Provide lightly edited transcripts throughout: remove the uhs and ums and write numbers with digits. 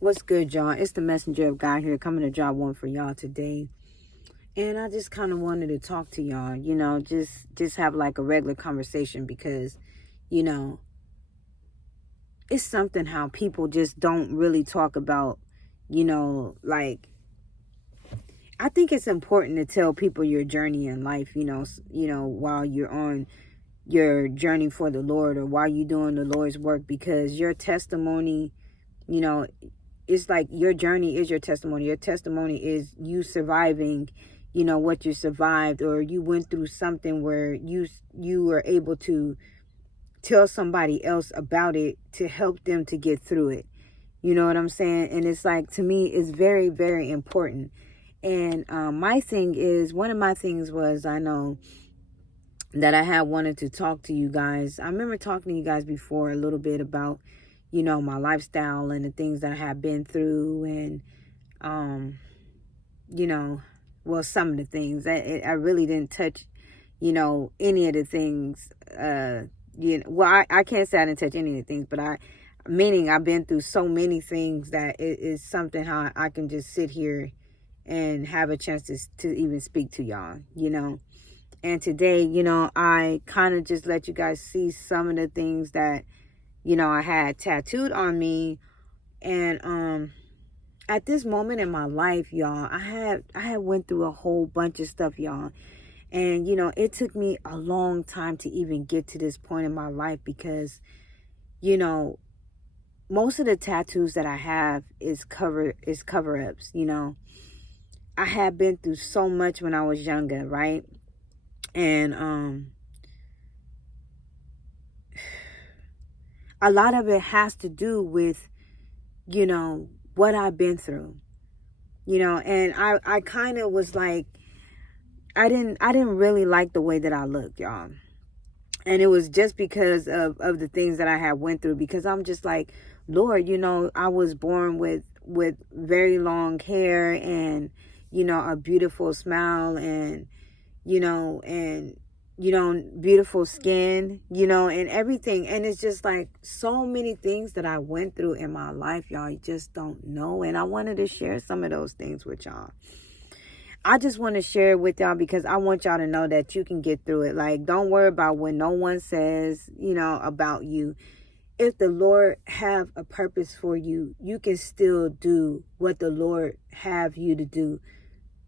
What's good, y'all? It's the messenger of God here, coming to drop one for y'all today. And I just kind of wanted to talk to y'all, just have like a regular conversation because, you know, it's something how people just don't really talk about, like, I think it's important to tell people your journey in life, while you're on your journey for the Lord or while you're doing the Lord's work, because your testimony, you know, it's like your journey is your testimony. Your testimony is you surviving, what you survived, or you went through something where you were able to tell somebody else about it to help them to get through it. You know what I'm saying? And it's like, to me, it's very, very important. And my thing is, one of my things was, I know that I had wanted to talk to you guys. I remember talking to you guys before a little bit about, my lifestyle and the things that I have been through, and well, some of the things. I really didn't touch, any of the things. I can't say I didn't touch any of the things, but meaning I've been through so many things that it is something how I can just sit here and have a chance to even speak to y'all. And today, I kind of just let you guys see some of the things that, I had tattooed on me. And at this moment in my life, y'all, I had went through a whole bunch of stuff, y'all. And, it took me a long time to even get to this point in my life because, most of the tattoos that I have is cover-ups, I had been through so much when I was younger, right? And a lot of it has to do with, what I've been through. And I kind of was like, I didn't really like the way that I looked, y'all. And it was just because of the things that I had went through, because I'm just like, Lord, I was born with very long hair and, a beautiful smile and, and, beautiful skin, and everything. And it's just like so many things that I went through in my life, y'all, you just don't know. And I wanted to share some of those things with y'all. I just want to share it with y'all because I want y'all to know that you can get through it. Like, don't worry about what no one says, about you. If the Lord have a purpose for you, you can still do what the Lord have you to do.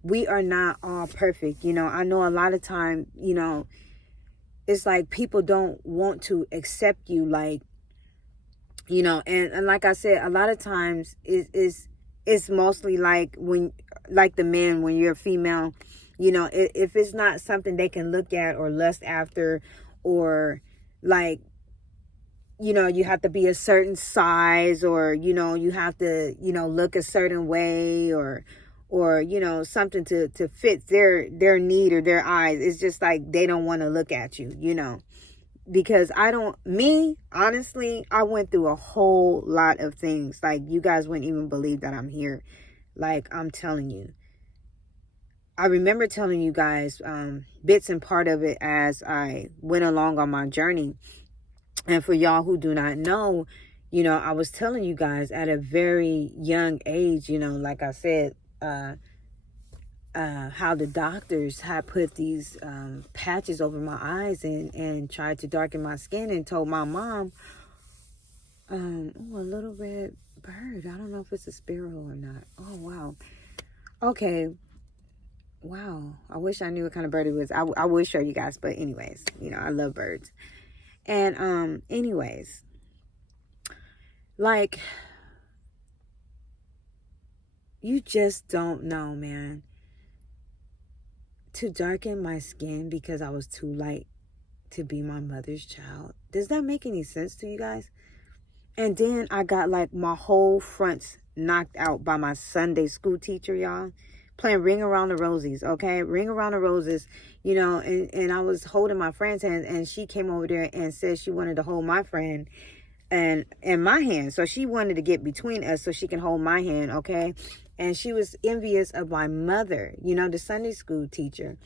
We are not all perfect. I know a lot of time, it's like people don't want to accept you, like, and like I said, a lot of times it's mostly like like the men, when you're a female, if it's not something they can look at or lust after, or like, you have to be a certain size, or, you have to, look a certain way, or something to fit their need or their eyes. It's just like they don't want to look at you, because honestly, I went through a whole lot of things. Like, you guys wouldn't even believe that I'm here. Like, I'm telling you. I remember telling you guys bits and part of it as I went along on my journey. And for y'all who do not know, I was telling you guys at a very young age, like I said, how the doctors had put these patches over my eyes and tried to darken my skin, and told my mom, a little red bird. I don't know if it's a sparrow or not. Oh, wow. Okay. Wow. I wish I knew what kind of bird it was. I will show you guys. But anyways, I love birds. And anyways, like, you just don't know, man. To darken my skin because I was too light to be my mother's child. Does that make any sense to you guys? And then I got like my whole fronts knocked out by my Sunday school teacher, y'all. Playing Ring Around the Rosies, okay? Ring Around the Roses, and I was holding my friend's hand, and she came over there and said she wanted to hold my friend and my hand. So she wanted to get between us so she can hold my hand, okay? And she was envious of my mother, the Sunday school teacher.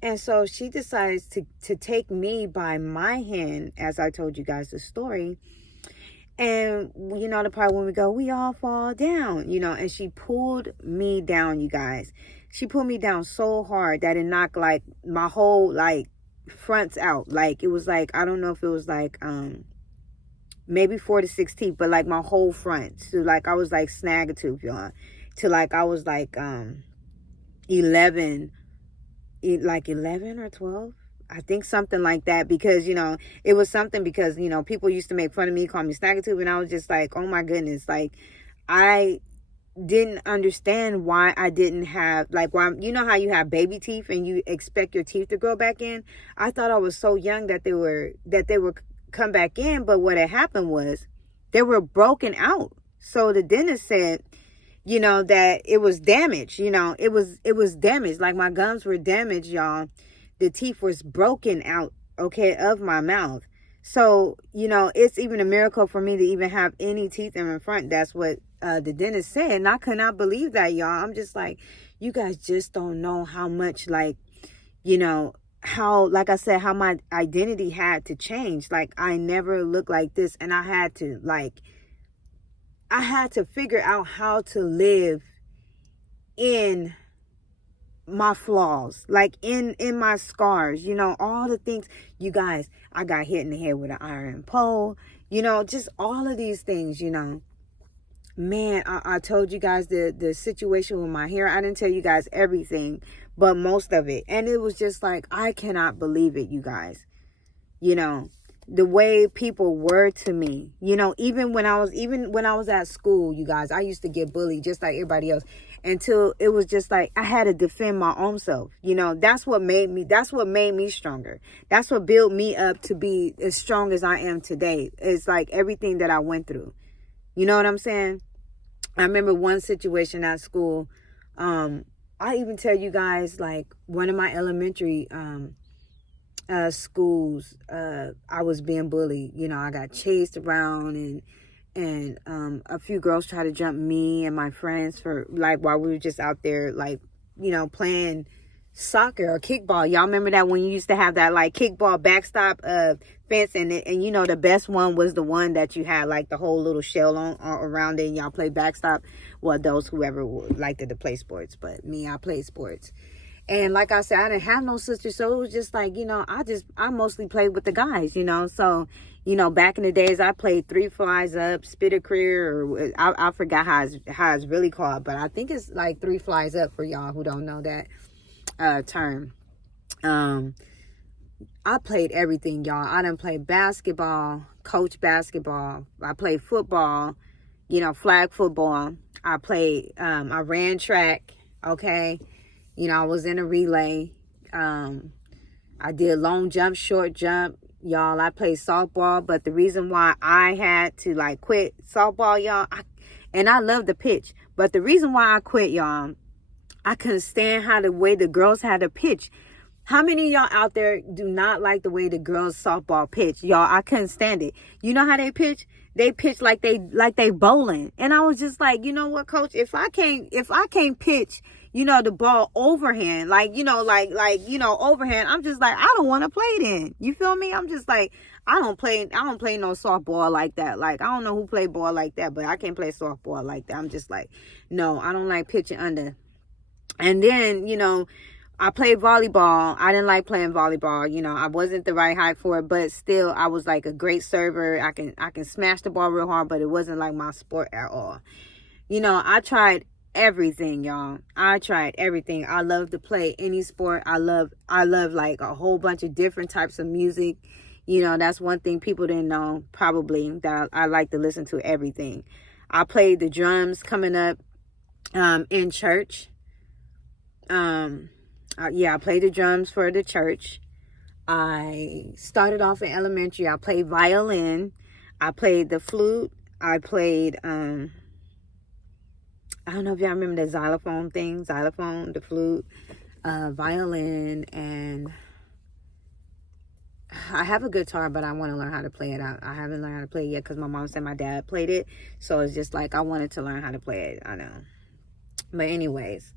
And so she decides to take me by my hand, as I told you guys the story. And you know the part when we go, we all fall down, you know, and she pulled me down, you guys. She pulled me down so hard that it knocked like my whole like fronts out. Like it was like, I don't know if it was like maybe 4 to 6 teeth, but like my whole front. So like I was like snag a tooth, y'all. To like I was like 11 like 11 or 12, I think, something like that, because you know it was something, because you know people used to make fun of me, call me snaggletooth, and I was just like, oh my goodness, like I didn't understand why I didn't have, like, why, you know how you have baby teeth and you expect your teeth to grow back in. I thought I was so young that they would come back in, but what had happened was they were broken out. So the dentist said, you know, that it was damaged. You know, it was damaged. Like my gums were damaged, y'all. The teeth was broken out, okay, of my mouth. So, you know, it's even a miracle for me to even have any teeth in my front. That's what the dentist said. And I could not believe that, y'all. I'm just like, you guys just don't know how much, like, you know, how, like I said, how my identity had to change. Like, I never looked like this. And I had to figure out how to live in my flaws, like in my scars, you know, all the things. You guys, I got hit in the head with an iron pole, you know, just all of these things, you know. Man, I told you guys the situation with my hair. I didn't tell you guys everything, but most of it. And it was just like, I cannot believe it, you guys. You know, the way people were to me, you know, even when I was at school, you guys, I used to get bullied just like everybody else, until it was just like I had to defend my own self. You know, that's what made me stronger. That's what built me up to be as strong as I am today. It's like everything that I went through. You know what I'm saying? I remember one situation at school. I even tell you guys, like, one of my elementary schools, I was being bullied. You know, I got chased around, and a few girls tried to jump me and my friends for, like, while we were just out there, like, you know, playing soccer or kickball. Y'all remember that, when you used to have that like kickball backstop fence, and you know the best one was the one that you had like the whole little shell on around it, and y'all play backstop. Well, those whoever liked to play sports, but me, I played sports. And like I said, I didn't have no sisters, so it was just like, you know, I mostly played with the guys, you know. So, you know, back in the days, I played 3 Flies Up, Spit a Career, or I forgot how it's really called, but I think it's like 3 Flies Up for y'all who don't know that term. I played everything, y'all. I done played basketball, coach basketball. I played football, you know, flag football. I played, I ran track, okay. You know, I was in a relay. I did long jump, short jump. Y'all, I played softball, but the reason why I had to like quit softball, y'all, and I love the pitch, but the reason why I quit, y'all, I couldn't stand how the way the girls had to pitch. How many of y'all out there do not like the way the girls softball pitch? Y'all, I couldn't stand it. You know how they pitch? They pitch like they bowling. And I was just like, you know what, coach? If I can't pitch, you know, the ball overhand, like, you know, like, you know, overhand, I'm just like, I don't want to play then. You feel me? I'm just like, I don't play no softball like that. Like, I don't know who play ball like that, but I can't play softball like that. I'm just like, no, I don't like pitching under. And then, you know, I played volleyball. I didn't like playing volleyball. You know, I wasn't the right height for it, but still, I was like a great server. I can smash the ball real hard, but it wasn't like my sport at all. You know, I tried everything, y'all. I tried everything. I love to play any sport. I love like a whole bunch of different types of music. You know, that's one thing people didn't know, probably, that I like to listen to everything. I played the drums coming up in church. I played the drums for the church. I started off in elementary. I played violin. I played the flute. I played, I don't know if y'all remember the xylophone, the flute, violin, and I have a guitar, but I want to learn how to play it. I haven't learned how to play it yet because my mom said my dad played it. So it's just like I wanted to learn how to play it. I know. But anyways,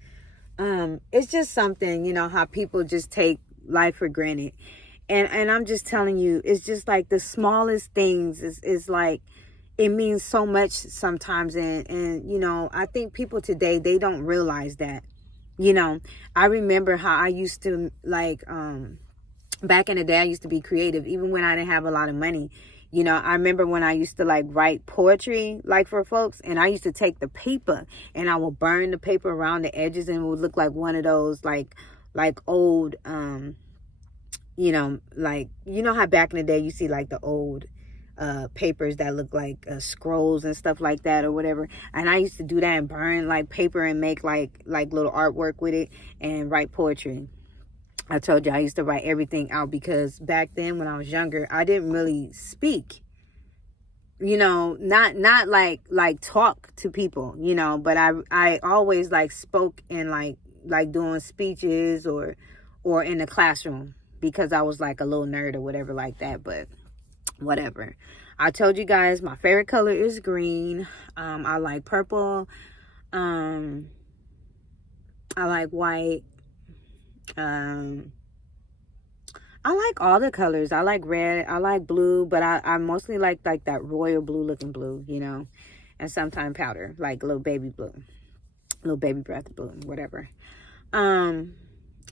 it's just something, you know, how people just take life for granted. And I'm just telling you, it's just like the smallest things is like, it means so much sometimes. And you know, I think people today, they don't realize that. You know, I remember how I used to, like, back in the day, I used to be creative, even when I didn't have a lot of money. You know, I remember when I used to, like, write poetry, like, for folks, and I used to take the paper and I would burn the paper around the edges, and it would look like one of those, like old, you know how back in the day you see, like, the old papers that look like scrolls and stuff like that or whatever. And I used to do that and burn, like, paper and make like little artwork with it and write poetry. I told you I used to write everything out, because back then when I was younger, I didn't really speak. You know, not like talk to people, you know, but I always, like, spoke in, like doing speeches or in the classroom, because I was like a little nerd or whatever like that. But whatever. I told you guys my favorite color is green. I like purple. I like white. I like all the colors. I like red. I like blue, but I mostly like that royal blue looking blue, you know, and sometimes powder, like little baby blue, little baby breath blue, whatever.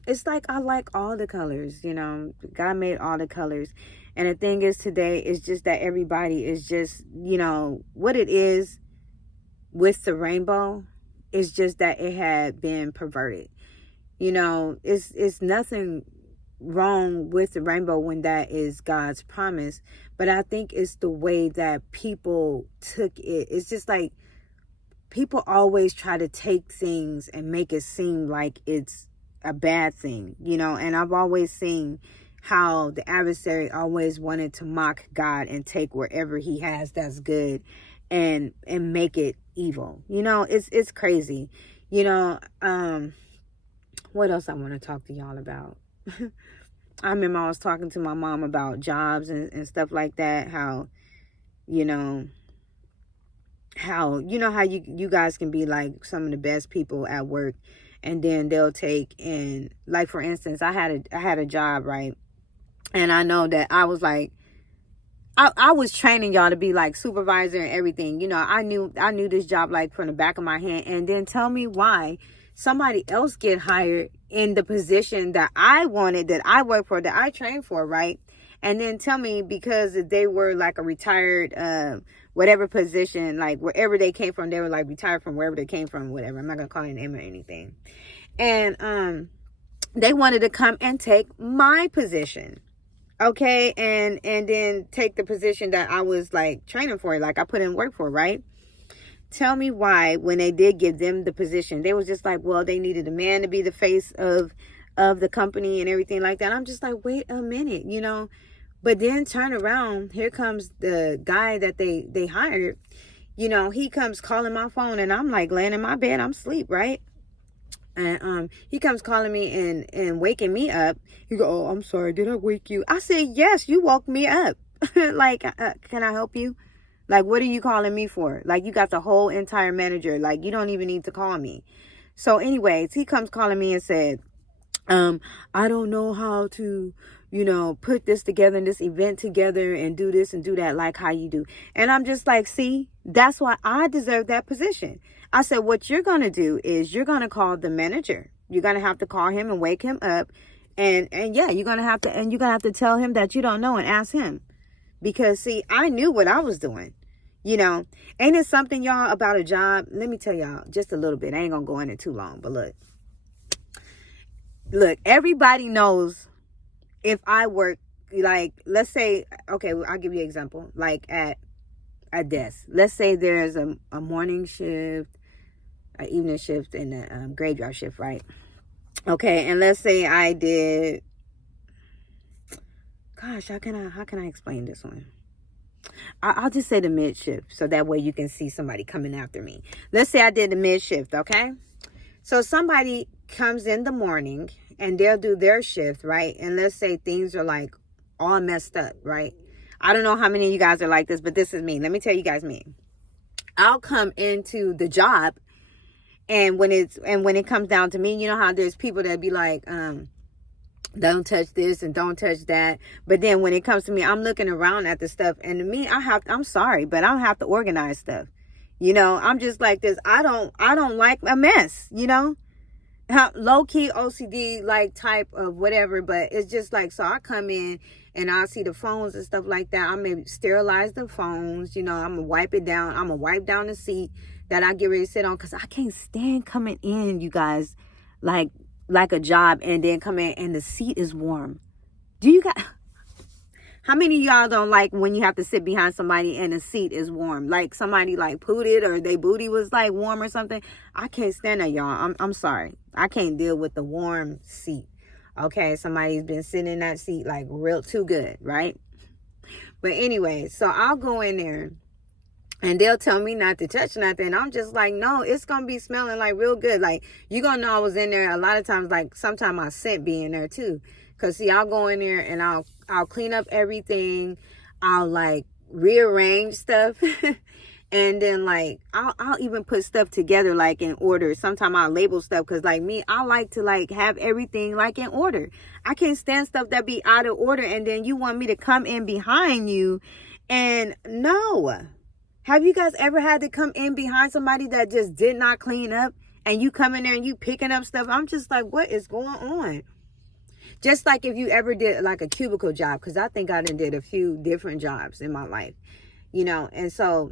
It's like I like all the colors, you know. God made all the colors. And the thing is, today is just that everybody is just, you know, what it is with the rainbow is just that it had been perverted. You know, it's nothing wrong with the rainbow when that is God's promise. But I think it's the way that people took it. It's just like people always try to take things and make it seem like it's a bad thing, you know. And I've always seen how the adversary always wanted to mock God and take wherever he has that's good and make it evil. You know, it's crazy. You know, what else I want to talk to y'all about? I remember I was talking to my mom about jobs and stuff like that. How you you guys can be like some of the best people at work, and then they'll take, and like, for instance, I had a job, right? And I know that I was like, I was training y'all to be like supervisor and everything. You know, I knew this job like from the back of my hand. And then tell me why somebody else get hired in the position that I wanted, that I worked for, that I trained for, right? And then tell me, because they were like a retired whatever position, like wherever they came from, they were like retired from wherever they came from, whatever. I'm not gonna call it a name or anything. And they wanted to come and take my position. Okay, and then take the position that I was like training for, like I put in work for, right? Tell me why, when they did give them the position, they was just like, well, they needed a man to be the face of the company and everything like that. I'm just like, wait a minute, you know. But then turn around, here comes the guy that they hired. You know, he comes calling my phone, and I'm like laying in my bed, I'm asleep, right? And he comes calling me and waking me up. He go, oh, I'm sorry, did I wake you? I said, yes, you woke me up. Like, can I help you? Like, what are you calling me for? Like, you got the whole entire manager. Like, you don't even need to call me. So anyways, he comes calling me and said, I don't know how to, you know, put this together and this event together and do this and do that like how you do. And I'm just like, see, that's why I deserve that position. I said, what you're going to do is you're going to call the manager. You're going to have to call him and wake him up. And yeah, you're going to have to tell him that you don't know and ask him. Because see, I knew what I was doing. You know, ain't it something, y'all, about a job? Let me tell y'all just a little bit. I ain't going to go into too long, but look, everybody knows if I work, like, let's say, okay, I'll give you an example, like at a desk. Let's say there's a morning shift, an evening shift, and a graveyard shift, right? Okay, and let's say I did, gosh, how can I explain this one? I'll just say the mid shift, so that way you can see somebody coming after me. Let's say I did the mid shift, okay? So somebody comes in the morning and they'll do their shift, right? And let's say things are like all messed up, right? I don't know how many of you guys are like this, but this is me. Let me tell you guys me. I'll come into the job, and when it comes down to me, you know how there's people that be like, don't touch this and don't touch that. But then when it comes to me, I'm looking around at the stuff, and to me, I'm sorry, but I don't have to organize stuff. You know, I'm just like this. I don't like a mess, you know. Low-key OCD like type of whatever, but it's just like, so I come in and I see the phones and stuff like that. I may sterilize the phones, you know. I'm gonna wipe it down. I'm gonna wipe down the seat that I get ready to sit on, because I can't stand coming in, you guys, like a job, and then come in and the seat is warm. Do you guys, how many of y'all don't like when you have to sit behind somebody and the seat is warm? Like somebody like pooted, or they booty was like warm or something. I can't stand that, y'all. I'm sorry. I can't deal with the warm seat. Okay, somebody's been sitting in that seat like real too good, right? But anyway, so I'll go in there and they'll tell me not to touch nothing. I'm just like, no, it's gonna be smelling like real good. Like, you gonna know I was in there a lot of times. Like, sometimes my scent be in there too. Cause see, I'll go in there and I'll clean up everything. I'll like rearrange stuff. And then like I'll even put stuff together like in order. Sometimes I'll label stuff, because like me, I like to like have everything like in order. I can't stand stuff that be out of order, and then you want me to come in behind you. And no. Have you guys ever had to come in behind somebody that just did not clean up, and you come in there and you picking up stuff? I'm just like, what is going on? Just like if you ever did like a cubicle job, because I think I did a few different jobs in my life, you know. And so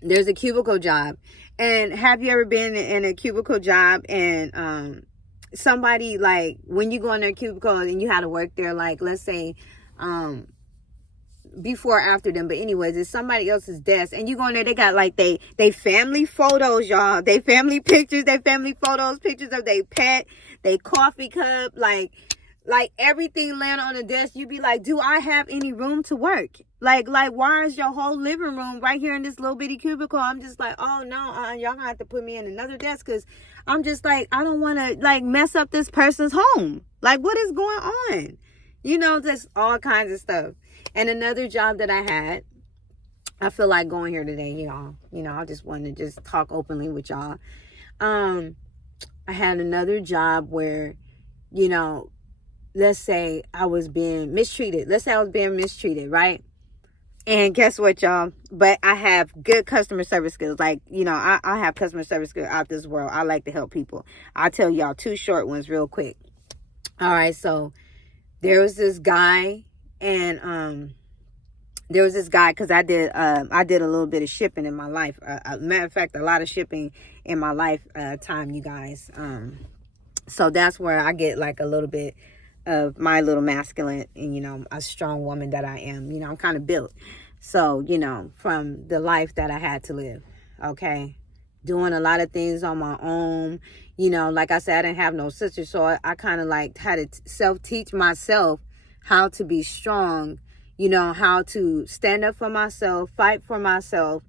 there's a cubicle job. And have you ever been in a cubicle job and somebody, like when you go in their cubicle and you had to work there, like let's say before or after them, but anyways, it's somebody else's desk, and you go in there, they got like they family photos, y'all, they family pictures, they family photos, pictures of their pet, they coffee cup, like everything laying on the desk. You be like, do I have any room to work? Like why is your whole living room right here in this little bitty cubicle? I'm just like, oh no, y'all gonna have to put me in another desk, because I'm just like, I don't want to like mess up this person's home. Like, what is going on? You know, just all kinds of stuff. And another job that I had, I feel like going here today, y'all. You know, I just wanted to just talk openly with y'all. I had another job where, you know, let's say I was being mistreated. Right? And guess what, y'all? But I have good customer service skills. Like, you know, I have customer service skills out this world. I like to help people. I'll tell y'all 2 short ones real quick. All right, so there was this guy, and there was this guy, because I did a little bit of shipping in my life. Matter of fact, a lot of shipping in my life time, you guys. So that's where I get like a little bit of my little masculine, and, you know, a strong woman that I am. You know, I'm kind of built. So, you know, from the life that I had to live, okay, doing a lot of things on my own. You know, like I said, I didn't have no sister, so I kind of like had to self-teach myself how to be strong, you know, how to stand up for myself, fight for myself.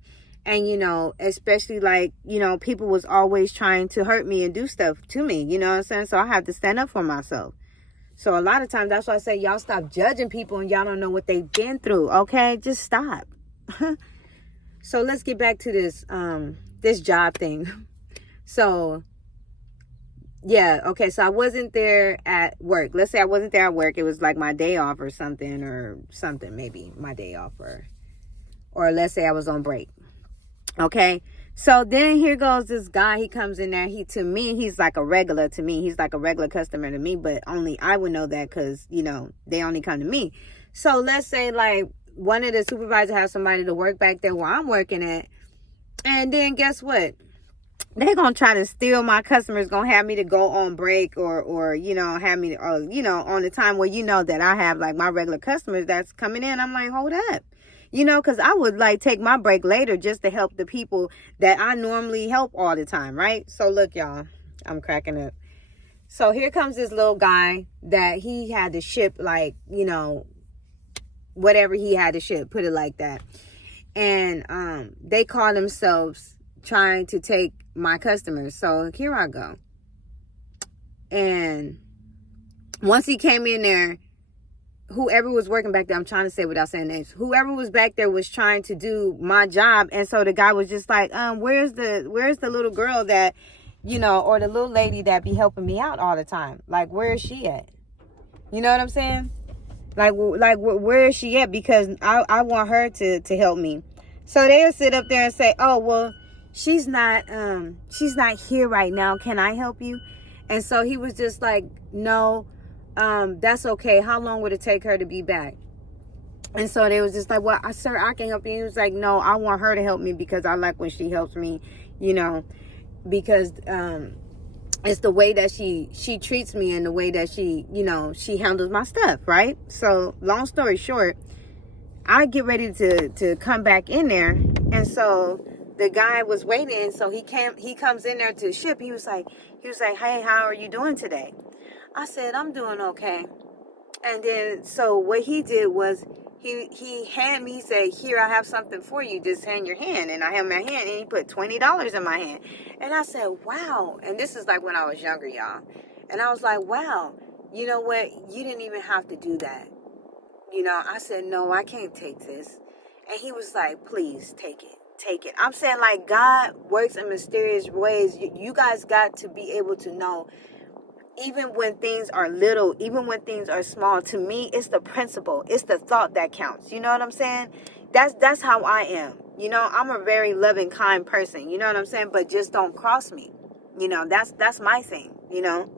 And, you know, especially like, you know, people was always trying to hurt me and do stuff to me, you know what I'm saying? So I had to stand up for myself. So a lot of times, that's why I say, y'all stop judging people and y'all don't know what they've been through, okay? Just stop. So let's get back to this job thing. So yeah, okay, so I wasn't there at work. Let's say I wasn't there at work. It was like my day off or something, maybe my day off, or let's say I was on break. Okay, so then here goes this guy. He comes in there. To me, he's like a regular to me. He's like a regular customer to me, but only I would know that because, you know, they only come to me. So let's say like one of the supervisors has somebody to work back there where I'm working at, and then guess what? They're going to try to steal my customers, going to have me to go on break or you know, have me, you know, on the time where, you know, that I have like my regular customers that's coming in. I'm like, hold up, you know, because I would like take my break later just to help the people that I normally help all the time. Right. So look, y'all, I'm cracking up. So here comes this little guy that he had to ship, like, you know, whatever he had to ship, put it like that. And they call themselves trying to take my customers. So here I go. And once he came in there, whoever was working back there, I'm trying to say without saying names, whoever was back there was trying to do my job. And so the guy was just like, where's the little girl that, you know, or the little lady that be helping me out all the time? Like, where is she at? You know what I'm saying? Like where is she at? Because I want her to help me. So they'll sit up there and say, oh, well, she's not here right now. Can I help you? And so he was just like, no, that's okay. How long would it take her to be back? And so they was just like, well, sir, I can help you. He was like, no, I want her to help me because I like when she helps me, you know, because it's the way that she treats me and the way that she, you know, she handles my stuff, right? So long story short, I get ready to come back in there. And so the guy was waiting. So he comes in there to ship. He was like, hey, how are you doing today? I said, I'm doing okay. And then, so what he did was he handed me, he said, here, I have something for you. Just hand your hand. And I held my hand and he put $20 in my hand. And I said, wow. And this is like when I was younger, y'all. And I was like, wow, you know what? You didn't even have to do that. You know, I said, no, I can't take this. And he was like, please take it. Take it. I'm saying, like, God works in mysterious ways. You guys got to be able to know, even when things are little, even when things are small, to me, it's the principle. It's the thought that counts. You know what I'm saying? That's how I am. You know, I'm a very loving, kind person. You know what I'm saying? But just don't cross me. You know, that's my thing, you know?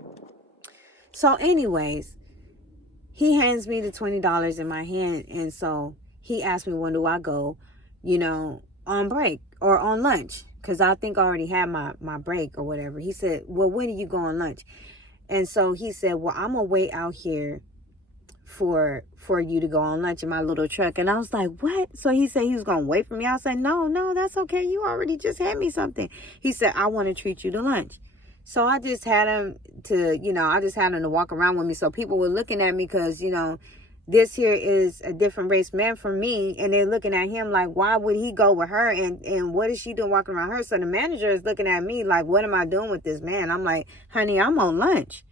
So anyways, he hands me the $20 in my hand. And so he asked me, when do I go, you know, on break or on lunch? Because I think I already had my break or whatever. He said, well, when do you go on lunch? And so he said, well, I'm going to wait out here for you to go on lunch in my little truck. And I was like, what? So he said he was going to wait for me. I said, no, that's okay. You already just had me something. He said, I want to treat you to lunch. So I just had him to walk around with me. So people were looking at me because, you know, this here is a different race man from me. And they're looking at him like, why would he go with her? And what is she doing walking around her? So the manager is looking at me like, what am I doing with this man? I'm like, honey, I'm on lunch.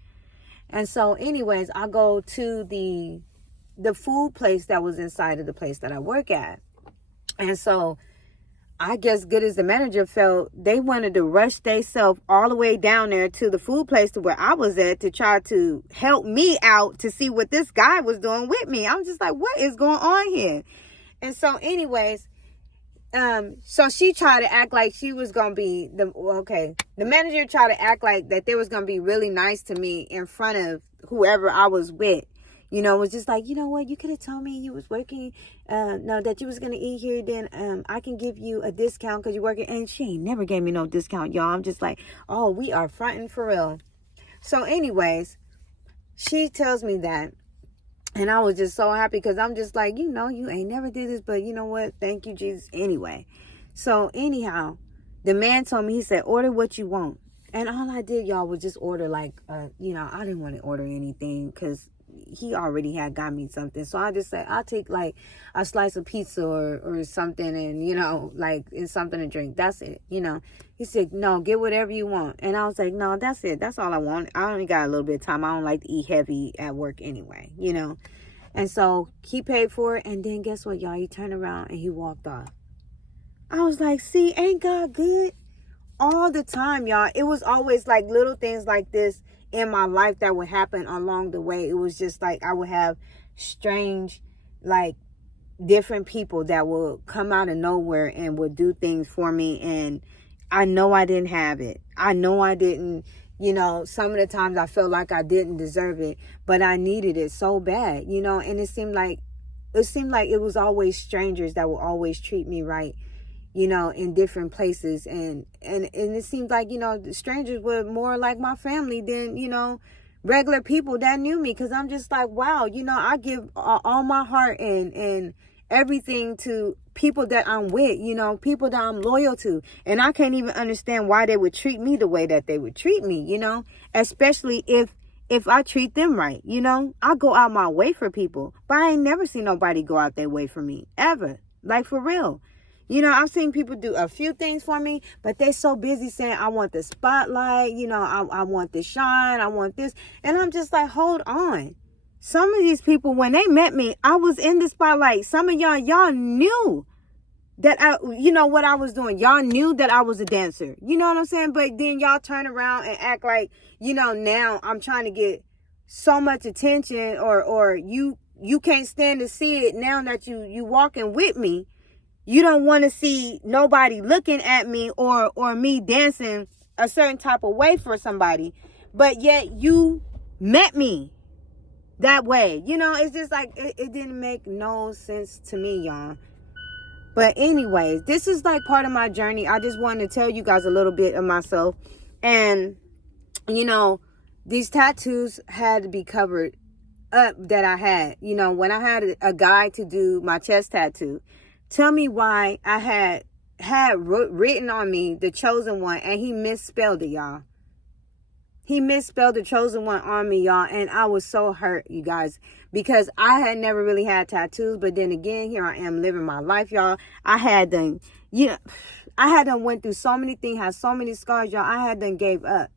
And so anyways, I go to the food place that was inside of the place that I work at. And so I guess good as the manager felt, they wanted to rush themselves all the way down there to the food place to where I was at to try to help me out to see what this guy was doing with me. I'm just like, what is going on here? And so anyways, so she tried to act like she was going to be the manager tried to act like that they was going to be really nice to me in front of whoever I was with. You know, it was just like, you know what, you could have told me you was working, that you was going to eat here, then I can give you a discount because you're working. And she ain't never gave me no discount, y'all. I'm just like, oh, we are fronting for real. So anyways, she tells me that. And I was just so happy because I'm just like, you know, you ain't never did this, but you know what? Thank you, Jesus. Anyway. So anyhow, the man told me, he said, order what you want. And all I did, y'all, was just order like, you know, I didn't want to order anything because he already had got me something. So I just said, I'll take like a slice of pizza or something and, you know, like, and something to drink. That's it, you know. He said, no, get whatever you want. And I was like, no, that's it. That's all I want. I only got a little bit of time. I don't like to eat heavy at work anyway, you know. And so he paid for it. And then guess what, y'all? He turned around and he walked off. I was like, see, ain't God good? All the time, y'all. It was always like little things like this in my life that would happen along the way. It was just like I would have strange, like, different people that will come out of nowhere and would do things for me. And I know I didn't have it. I know I didn't, you know, some of the times I felt like I didn't deserve it, but I needed it so bad, you know. And it seemed like it was always strangers that would always treat me right, you know, in different places. And it seemed like, you know, the strangers were more like my family than, you know, regular people that knew me. Because I'm just like, wow, you know, I give all my heart and everything to people that I'm with, you know, people that I'm loyal to. And I can't even understand why they would treat me the way that they would treat me, you know, especially if I treat them right, you know. I go out my way for people, but I ain't never seen nobody go out their way for me, ever. Like, for real. You know, I've seen people do a few things for me, but they're so busy saying, I want the spotlight, you know, I want the shine, I want this. And I'm just like, hold on. Some of these people, when they met me, I was in the spotlight. Some of y'all knew that you know what I was doing. Y'all knew that I was a dancer. You know what I'm saying? But then y'all turn around and act like, you know, now I'm trying to get so much attention, or you can't stand to see it now that you walking with me. You don't want to see nobody looking at me or me dancing a certain type of way for somebody, but yet you met me that way. You know, it's just like it didn't make no sense to me, y'all. But anyways, this is like part of my journey. I just wanted to tell you guys a little bit of myself. And, you know, these tattoos had to be covered up that I had. You know, when I had a guy to do my chest tattoo, tell me why I had written on me the chosen one, and he misspelled it, y'all. He misspelled the chosen one on me, y'all. And I was so hurt, you guys, because I had never really had tattoos. But then again, here I am living my life, y'all. I had done, you know, I had done went through so many things, had so many scars, y'all. I had done gave up.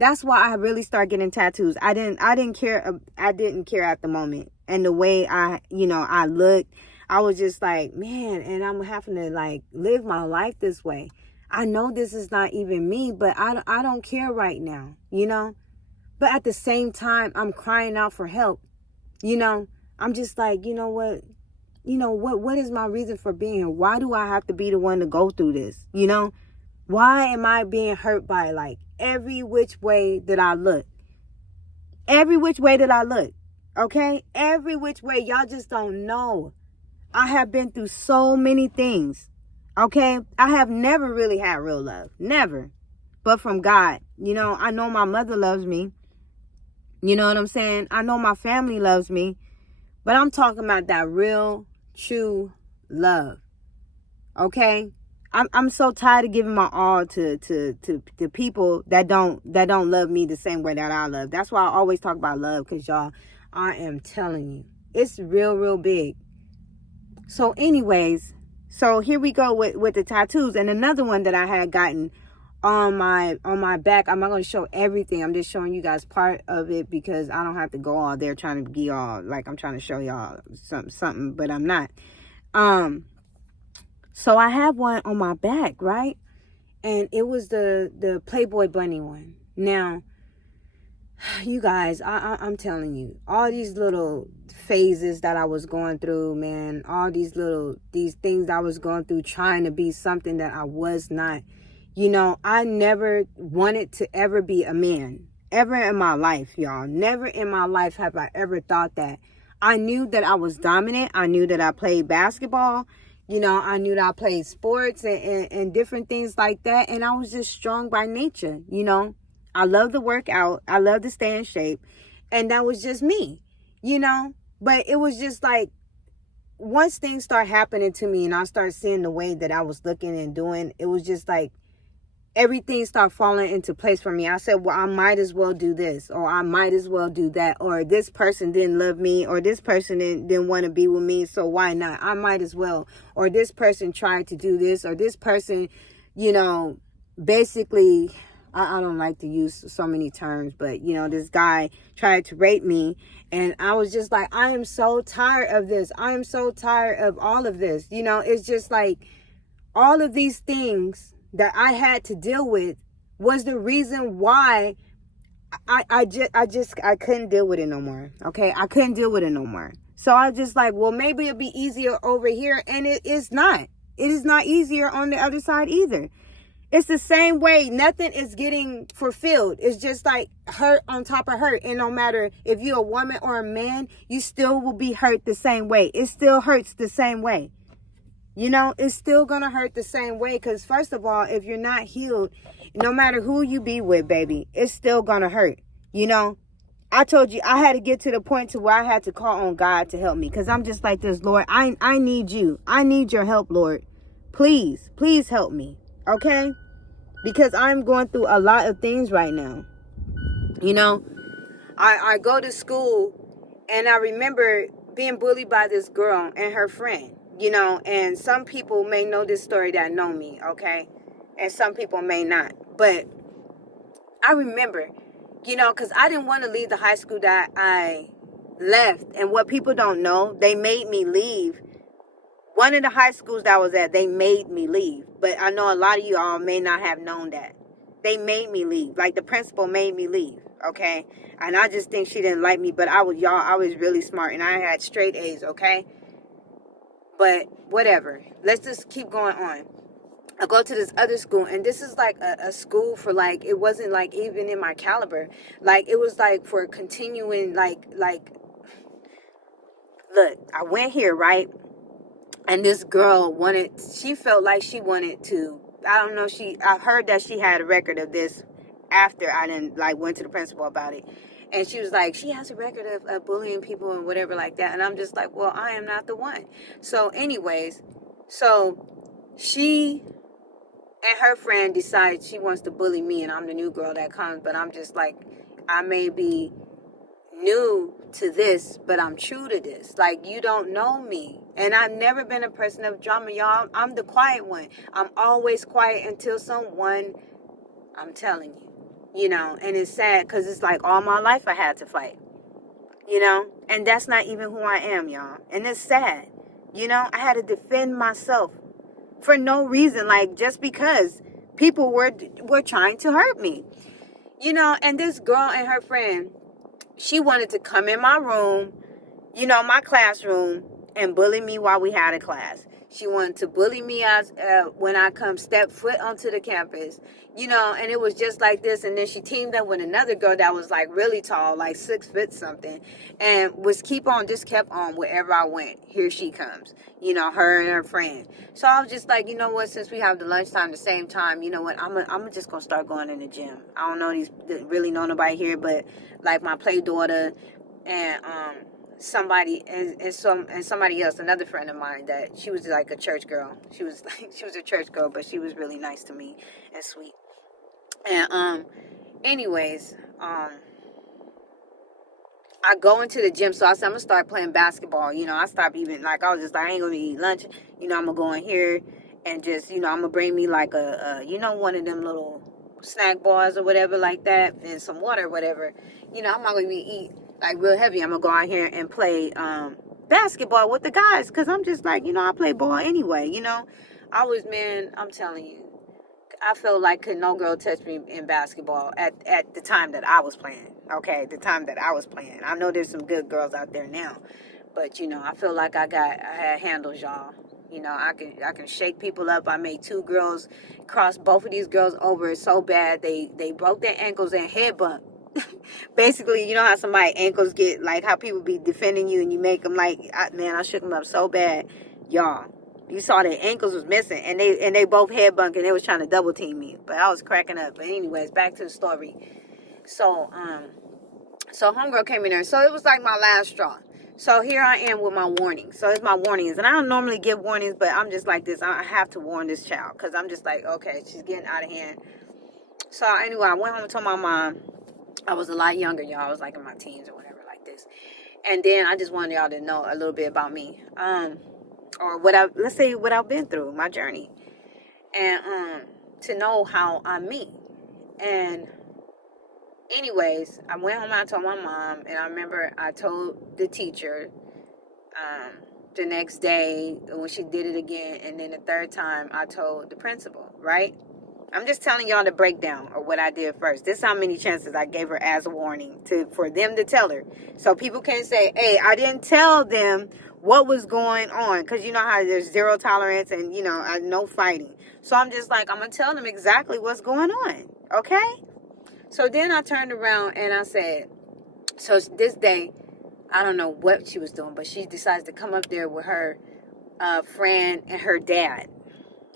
That's why I really started getting tattoos. I didn't care. I didn't care at the moment. And the way I looked, I was just like, man, and I'm having to like live my life this way. I know this is not even me, but I don't care right now, you know? But at the same time, I'm crying out for help, you know? I'm just like, you know what? What is my reason for being here? Why do I have to be the one to go through this, you know? Why am I being hurt by like every which way that I look? Every which way that I look, okay? Every which way. Y'all just don't know. I have been through so many things. Okay, I have never really had real love. Never. But from God. You know, I know my mother loves me. You know what I'm saying? I know my family loves me. But I'm talking about that real, true love. Okay? I'm so tired of giving my all to people that don't love me the same way that I love. That's why I always talk about love, because y'all, I am telling you, it's real, real big. So anyways, so here we go with the tattoos. And another one that I had gotten on my back. I'm not going to show everything. I'm just showing you guys part of it, because I don't have to go all there trying to be all like I'm trying to show y'all something, but I'm not. So I have one on my back, right? And it was the Playboy bunny one. Now, you guys, I'm telling you, all these little phases that I was going through, man, all these things I was going through, trying to be something that I was not. You know, I never wanted to ever be a man, ever in my life, y'all. Never in my life have I ever thought that. I knew that I was dominant. I knew that I played basketball. You know, I knew that I played sports and different things like that. And I was just strong by nature, you know. I love to work out. I love to stay in shape. And that was just me, you know. But it was just like, once things start happening to me and I start seeing the way that I was looking and doing, it was just like everything started falling into place for me. I said, well, I might as well do this, or I might as well do that, or this person didn't love me, or this person didn't want to be with me, so why not? I might as well. Or this person tried to do this, or this person, you know, basically, I don't like to use so many terms, but, you know, this guy tried to rape me, and I was just like, I am so tired of this. I am so tired of all of this. You know, it's just like all of these things that I had to deal with was the reason why I couldn't deal with it no more. Okay, I couldn't deal with it no more. So I was just like, well, maybe it'll be easier over here, and it is not. It is not easier on the other side either. It's the same way. Nothing is getting fulfilled. It's just like hurt on top of hurt. And no matter if you're a woman or a man, you still will be hurt the same way. It still hurts the same way. You know, it's still going to hurt the same way, because first of all, if you're not healed, no matter who you be with, baby, it's still going to hurt. You know, I told you I had to get to the point to where I had to call on God to help me, because I'm just like this, Lord, I need you. I need your help, Lord. Please, please help me. Okay? Because I'm going through a lot of things right now. You know, I go to school, and I remember being bullied by this girl and her friend, you know, and some people may know this story that know me, okay? And some people may not. But I remember, you know, because I didn't want to leave the high school that I left. And what people don't know, they made me leave. One of the high schools that I was at, they made me leave. But I know a lot of you all may not have known that. They made me leave. Like, the principal made me leave. okay? And I just think she didn't like me, but I was really smart, and I had straight A's, okay? But whatever. Let's just keep going on. I go to this other school, and this is like a school for like, it wasn't like even in my caliber. Like, it was like for continuing, like, look, I went here, right? And this girl she felt like she wanted to, I don't know, I heard that she had a record of this after I didn't, like, went to the principal about it. And she was like, she has a record of bullying people and whatever like that. And I'm just like, well, I am not the one. So anyways, so she and her friend decides she wants to bully me, and I'm the new girl that comes. But I'm just like, I may be new to this, but I'm true to this. Like, you don't know me, and I've never been a person of drama, y'all. I'm the quiet one. I'm always quiet until someone, I'm telling you, you know. And it's sad because it's like all my life I had to fight, you know, and that's not even who I am, y'all. And it's sad, you know. I had to defend myself for no reason, like, just because people were trying to hurt me, you know. And this girl and her friend, she wanted to come in my room, you know, my classroom, and bully me while we had a class. She wanted to bully me as when I come step foot onto the campus, you know. And it was just like this. And then she teamed up with another girl that was like really tall, like 6 foot something, and just kept on wherever I went. Here she comes, you know, her and her friend. So I was just like, you know what? Since we have the lunchtime the same time, you know what? I'm just gonna start going in the gym. I don't really know nobody here, but like my play daughter and somebody somebody else, another friend of mine, that she was like a church girl. She was a church girl, but she was really nice to me and sweet. And anyways, I go into the gym, so I said I'm gonna start playing basketball. You know, I stopped even, like, I was just like, I ain't gonna eat lunch. You know, I'm gonna go in here and just, you know, I'm gonna bring me like you know, one of them little snack bars or whatever like that, and some water or whatever. You know, I'm not gonna eat like real heavy. I'm gonna go out here and play basketball with the guys, because I'm just like, you know, I play ball anyway. You know, man, I'm telling you, I felt like could no girl touch me in basketball at the time that I was playing. Okay, the time that I was playing. I know there's some good girls out there now, but you know, I feel like I had handles, y'all. You know, I can shake people up. I made 2 girls cross both of these girls over so bad they broke their ankles and headbutt. Basically, you know how somebody ankles get, like how people be defending you and you make them like, man, I shook them up so bad, y'all. You saw their ankles was missing, and they both headbunked, and they was trying to double team me, but I was cracking up. But anyways, back to the story. So homegirl came in there, so it was like my last straw. So here I am with my warnings. So it's my warnings, and I don't normally give warnings, but I'm just like this. I have to warn this child, because I'm just like, okay, she's getting out of hand. So anyway, I went home and told my mom. I was a lot younger, y'all. I was like in my teens or whatever like this. And then I just wanted y'all to know a little bit about me. Or what I've been through, my journey. And to know how I'm me. And anyways, I went home and I told my mom, and I remember I told the teacher the next day when she did it again, and then the third time I told the principal, right? I'm just telling y'all the breakdown of what I did first. This is how many chances I gave her as a warning for them to tell her. So people can't say, hey, I didn't tell them what was going on. Because you know how there's zero tolerance and, you know, no fighting. So I'm just like, I'm going to tell them exactly what's going on. Okay? So then I turned around and I said, so this day, I don't know what she was doing, but she decides to come up there with her friend and her dad.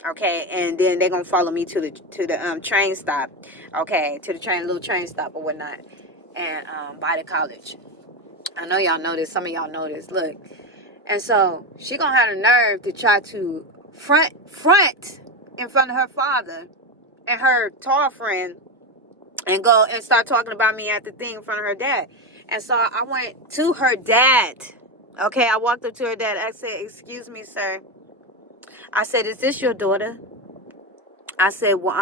Okay, and then they're gonna follow me to the train stop. Okay, to the little train stop or whatnot, and by the college. I know y'all know this. Some of y'all know this. Look, and so she gonna have the nerve to try to front in front of her father and her tall friend, and go and start talking about me at the thing in front of her dad. And so I went to her dad. Okay, I walked up to her dad. I said, "Excuse me, sir." I said, "Is this your daughter?" I said, "Well,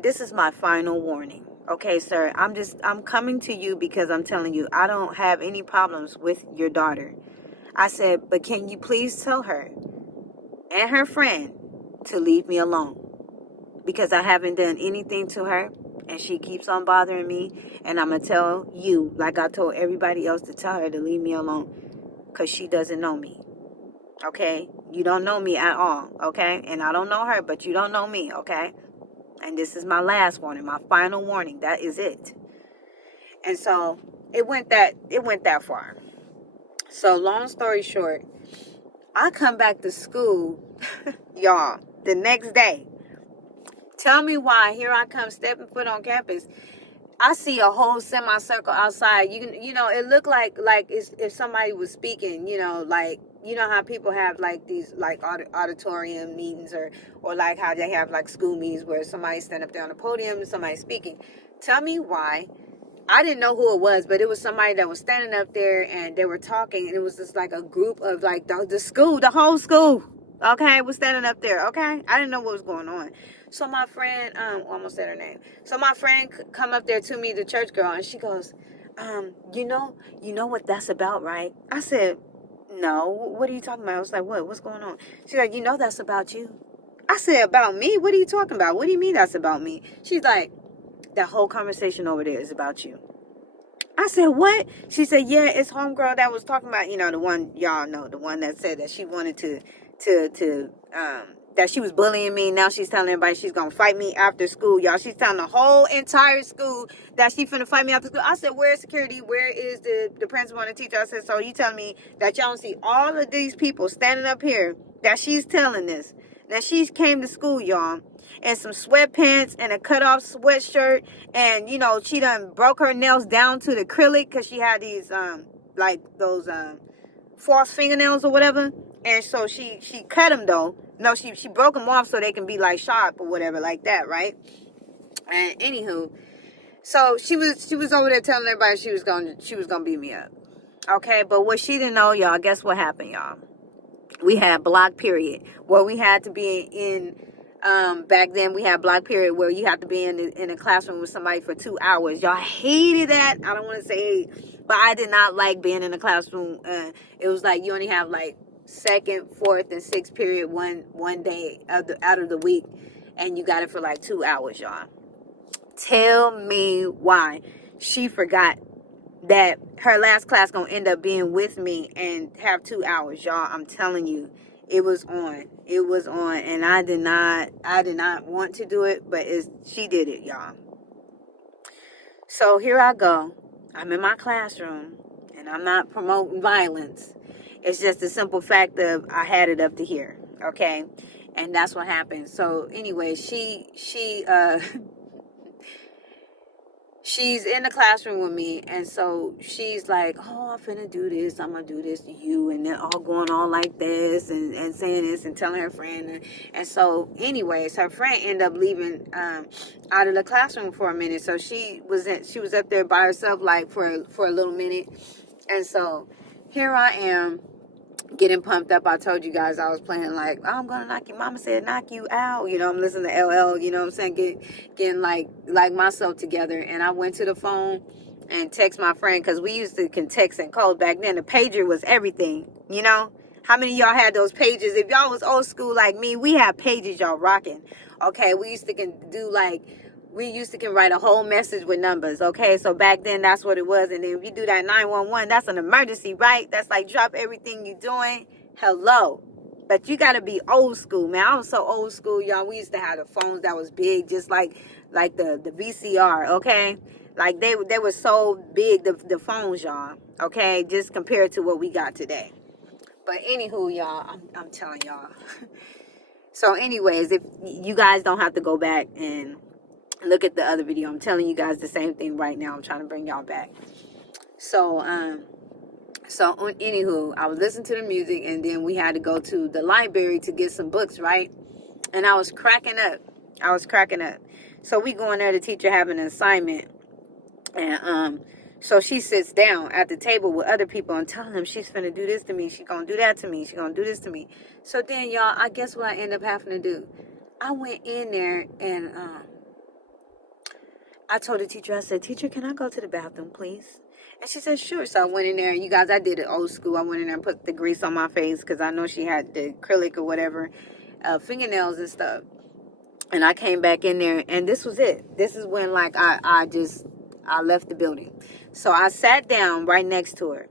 this is my final warning. Okay, sir, I'm coming to you because I'm telling you, I don't have any problems with your daughter." I said, "But can you please tell her and her friend to leave me alone? Because I haven't done anything to her. and she keeps on bothering me, and I'm going to tell you, like I told everybody else, to tell her to leave me alone, because she doesn't know me. Okay? You don't know me at all. Okay? And I don't know her, but you don't know me. Okay? And this is my last warning, my final warning. That is it. And so it went that far. So long story short, I come back to school, y'all, the next day. Tell me why. Here I come stepping foot on campus. I see a whole semicircle outside. You know, it looked like it's, if somebody was speaking. You know, like, you know how people have like these like auditorium meetings, or like how they have like school meetings where somebody stand up there on the podium and somebody's speaking. Tell me why. I didn't know who it was, but it was somebody that was standing up there and they were talking, and it was just like a group of like the whole school, okay, was standing up there, okay? I didn't know what was going on. So my friend, almost said her name. So my friend come up there to me, the church girl, and she goes, you know what that's about, right? I said, no, what are you talking about? I was like, what's going on? She's like, you know that's about you. I said, about me? What are you talking about? What do you mean that's about me? She's like, that whole conversation over there is about you. I said, what? She said, yeah, it's homegirl that was talking about, you know, the one, y'all know, the one that said that she wanted that she was bullying me. Now she's telling everybody she's going to fight me after school, y'all. She's telling the whole entire school that she's finna fight me after school. I said, where's security? Where is the principal and the teacher? I said, so you telling me that y'all don't see all of these people standing up here that she's telling this? Now, she came to school, y'all, in some sweatpants and a cut-off sweatshirt, and, you know, she done broke her nails down to the acrylic because she had these, like, those, false fingernails or whatever, and so she cut them, though. No, she broke them off so they can be, like, sharp or whatever, like that, right? And, anywho, so she was over there telling everybody she was gonna beat me up, okay? But what she didn't know, y'all, guess what happened, y'all? We had block period where we had to be in, back then we had block period where you have to be in a classroom with somebody for 2 hours. Y'all hated that. I don't want to say, but I did not like being in a classroom. It was like you only have like second, fourth, and sixth period one day out of the week, and you got it for like 2 hours, y'all. Tell me why she forgot that her last class gonna end up being with me and have 2 hours, y'all. I'm telling you, it was on, and I did not want to do it, but she did it, y'all. So here I go. I'm in my classroom, and I'm not promoting violence. It's just the simple fact of I had it up to here, okay, and that's what happened. So anyway, she she's in the classroom with me, and so she's like, oh, I'm finna do this, I'm gonna do this to you, and they're all going on like this, and saying this, and telling her friend, and so anyways, her friend ended up leaving out of the classroom for a minute, so she was up there by herself, like, for a little minute, and so here I am, getting pumped up. I told you guys I was playing like, oh, I'm gonna knock you. Mama said knock you out. You know, I'm listening to LL. You know what I'm saying? Getting like myself together. And I went to the phone and text my friend, because we used to can text and call back then. The pager was everything. You know, how many of y'all had those pages? If y'all was old school like me, we had pages, y'all rocking. Okay, we used to can write a whole message with numbers, okay? So back then, that's what it was. And then if you do that 911, that's an emergency, right? That's like drop everything you're doing. Hello. But you got to be old school, man. I was so old school, y'all. We used to have the phones that was big, just like the VCR, okay? Like they were so big, the phones, y'all, okay? Just compared to what we got today. But anywho, y'all, I'm telling y'all. So anyways, if you guys don't have to go back and look at the other video, I'm telling you guys the same thing right now. I'm trying to bring y'all back. So anywho, I was listening to the music, and then we had to go to the library to get some books, right? And I was cracking up. So we go in there, the teacher having an assignment, and so she sits down at the table with other people and telling them she's finna do this to me, she's gonna do that to me, she's gonna do this to me. So then, y'all, I guess what I end up having to do, I went in there and I told the teacher, I said, teacher, can I go to the bathroom, please? And she said, sure. So I went in there, and you guys, I did it old school. I went in there and put the grease on my face because I know she had the acrylic or whatever, fingernails and stuff. And I came back in there, and this was it. This is when, like, I left the building. So I sat down right next to her,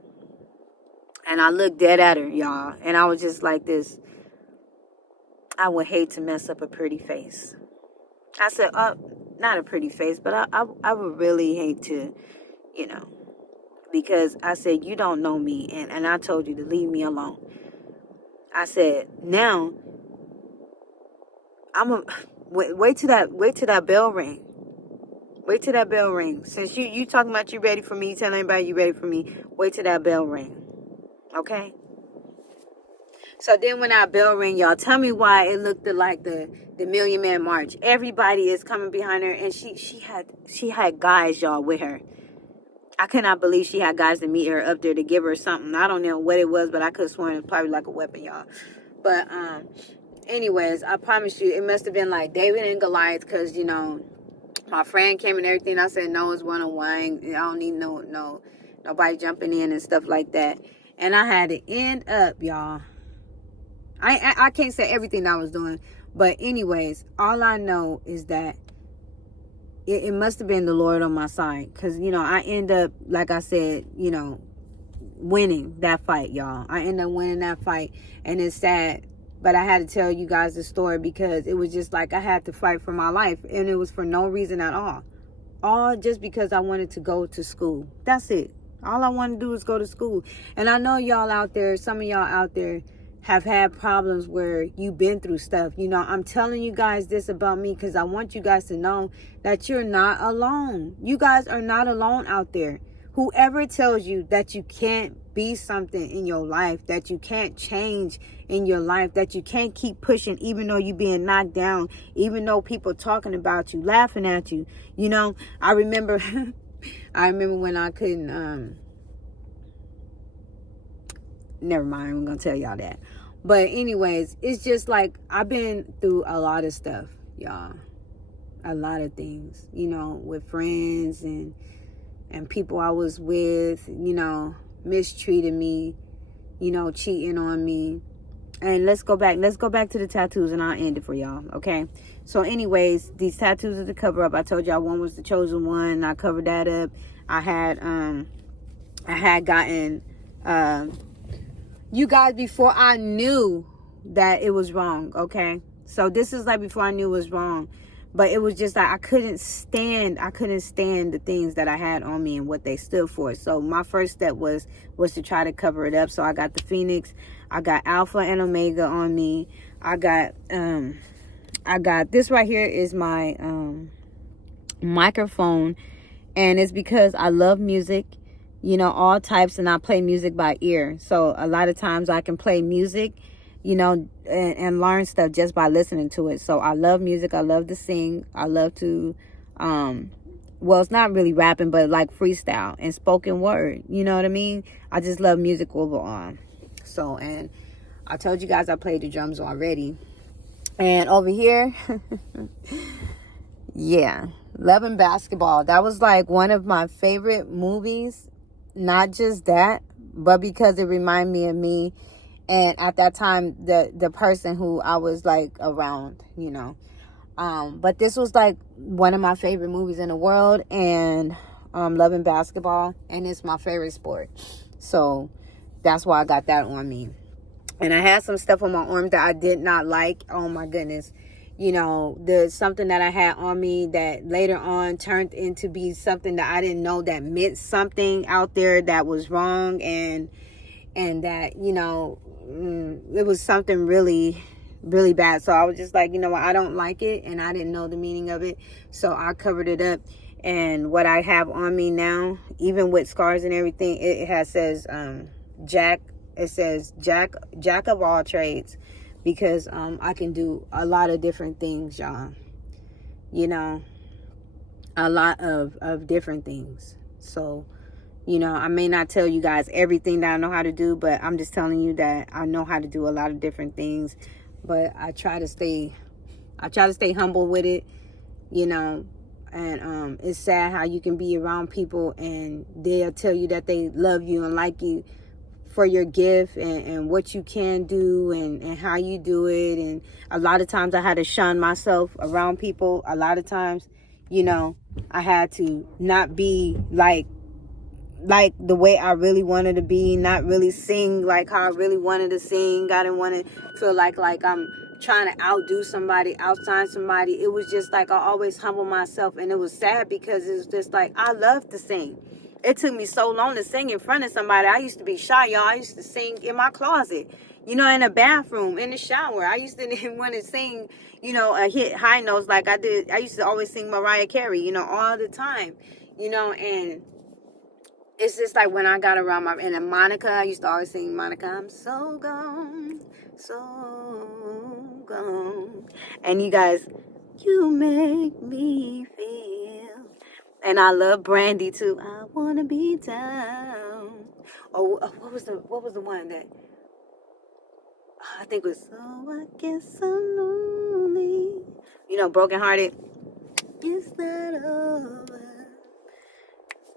and I looked dead at her, y'all. And I was just like this. I would hate to mess up a pretty face. I said, not a pretty face, but I would really hate to, you know, because I said, you don't know me, and I told you to leave me alone. I said, now, wait till that bell ring. Wait till that bell ring. Since you talking about you ready for me, telling everybody you ready for me, wait till that bell ring. Okay? So then when that bell ring, y'all, tell me why it looked like the Million Man March. Everybody is coming behind her, and she had guys, y'all, with her. I could not believe she had guys to meet her up there to give her something. I don't know what it was, but I could have sworn it was probably like a weapon, y'all. But anyways, I promise you, it must have been like David and Goliath, because, you know, my friend came and everything. I said, no, it's one-on-one. I don't need nobody jumping in and stuff like that. And I had to end up, y'all. I can't say everything I was doing, but anyways, all I know is that it must have been the Lord on my side, because, you know, I end up, like I said, you know, winning that fight, y'all. I end up winning that fight, and it's sad, but I had to tell you guys the story because it was just like I had to fight for my life, and it was for no reason at all just because I wanted to go to school. That's it. All I wanted to do is go to school. And I know y'all out there, some of y'all out there have had problems where you've been through stuff. You know, I'm telling you guys this about me because I want you guys to know that you're not alone. You guys are not alone out there. Whoever tells you that you can't be something in your life, that you can't change in your life, that you can't keep pushing even though you're being knocked down, even though people talking about you, laughing at you. You know, I remember when I couldn't, never mind, I'm going to tell y'all that. But anyways, it's just like I've been through a lot of stuff, y'all. A lot of things, you know, with friends and people I was with, you know, mistreated me, you know, cheating on me. And let's go back to the tattoos, and I'll end it for y'all, okay? So anyways, these tattoos are the cover up. I told y'all one was the chosen one, and I covered that up. I had gotten you guys before I knew that it was wrong, okay? So this is like before I knew it was wrong. But it was just like I couldn't stand the things that I had on me and what they stood for. So my first step was to try to cover it up. So I got the Phoenix, I got Alpha and Omega on me. I got this right here is my microphone, and it's because I love music, you know, all types, and I play music by ear. So a lot of times I can play music, you know, and learn stuff just by listening to it. So I love music. I love to sing. I love to, well, it's not really rapping, but like freestyle and spoken word. You know what I mean? I just love music overall. So, and I told you guys I played the drums already. And over here, yeah, Loving Basketball. That was like one of my favorite movies. Not just that, but because it reminded me of me. And at that time, the person who I was like around, you know. But this was like one of my favorite movies in the world, and Loving Basketball, and it's my favorite sport. So that's why I got that on me. And I had some stuff on my arm that I did not like. Oh my goodness. You know, there's something that I had on me that later on turned into be something that I didn't know that meant something out there that was wrong, and that, you know, it was something really, really bad. So I was just like, you know what, I don't like it, and I didn't know the meaning of it. So I covered it up. And what I have on me now, even with scars and everything, it says Jack of all trades, because I can do a lot of different things, y'all. You know, a lot of different things. So, you know, I may not tell you guys everything that I know how to do, but I'm just telling you that I know how to do a lot of different things. But I try to stay humble with it, you know. And it's sad how you can be around people and they'll tell you that they love you and like you for your gift and what you can do and how you do it. And a lot of times I had to shun myself around people. A lot of times, you know, I had to not be like the way I really wanted to be, not really sing like how I really wanted to sing. I didn't want to feel like I'm trying to outdo somebody, outshine somebody. It was just like I always humble myself, and it was sad because it was just like I love to sing. It took me so long to sing in front of somebody. I used to be shy, y'all. I used to sing in my closet, you know, in the bathroom, in the shower. I used to want to sing, you know, hit high notes like I did. I used to always sing Mariah Carey, you know, all the time, you know. And it's just like when I got around and then Monica, I used to always sing Monica, I'm so gone, so gone. And you guys, you make me feel. And I love Brandy too. I wanna be down. Oh, what was the one that I think was so I guess I'm lonely. You know, broken hearted. Is that over?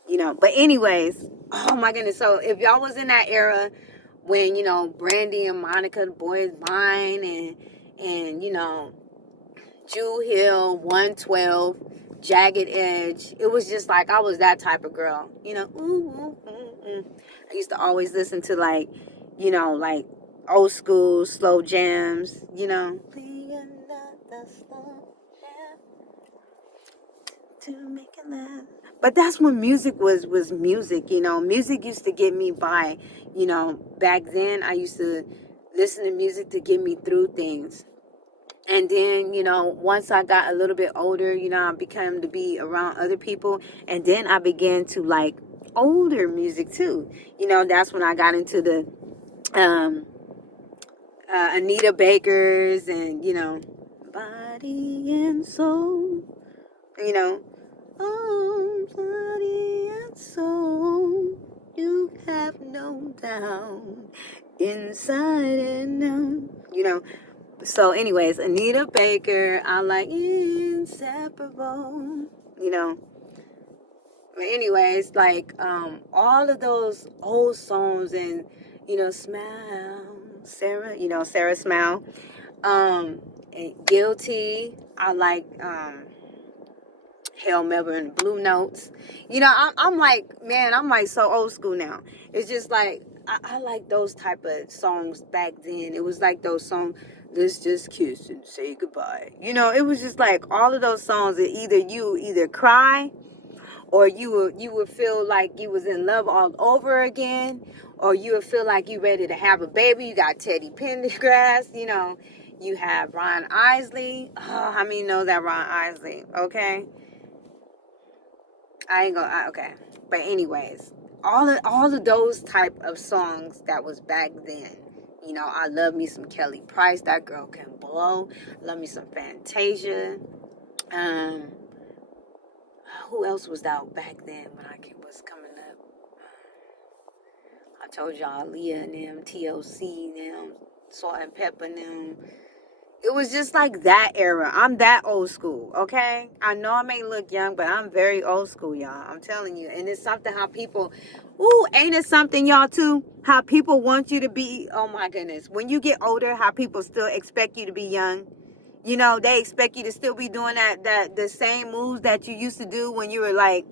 You know, but anyways, oh my goodness. So if y'all was in that era when, you know, Brandy and Monica, the Boy Is Mine, and you know, Jewel Hill, 112, Jagged Edge, it was just like I was that type of girl, you know. Ooh, ooh, ooh, ooh. I used to always listen to like, you know, like old school slow jams, you know. The slow jam to make it last. But that's when music was music, you know. Music used to get me by, you know. Back then, I used to listen to music to get me through things. And then, you know, once I got a little bit older, you know, I became to be around other people. And then I began to like older music too. You know, that's when I got into the Anita Bakers and, you know, Body and Soul, you know. Oh, body and soul, you have no doubt inside and out. You know, so anyways, Anita Baker, I like Inseparable, you know. But anyways, like all of those old songs and, you know, Smile, Sarah, you know, Sarah Smile, and Guilty, I like Hail Melvin and Blue Notes. You know, I'm like, man, I'm like so old school now. It's just like, I like those type of songs back then. It was like those songs, let's just kiss and say goodbye. You know, it was just like all of those songs that you either cry or you would feel like you was in love all over again, or you would feel like you ready to have a baby. You got Teddy Pendergrass, you know, you have Ron Isley. Oh, how many know that Ron Isley? Okay. Okay. But anyways, all of those type of songs that was back then. You know, I love me some Kelly Price. That girl can blow. Love me some Fantasia. Who else was out back then when I was coming up? I told y'all Leah and them, TLC and them, Salt and Pepper and them. It was just like that era. I'm that old school, okay? I know I may look young, but I'm very old school, y'all. I'm telling you. And it's something how people, ain't it something, y'all, too? How people want you to be, oh my goodness. When you get older, how people still expect you to be young. You know, they expect you to still be doing the same moves that you used to do when you were like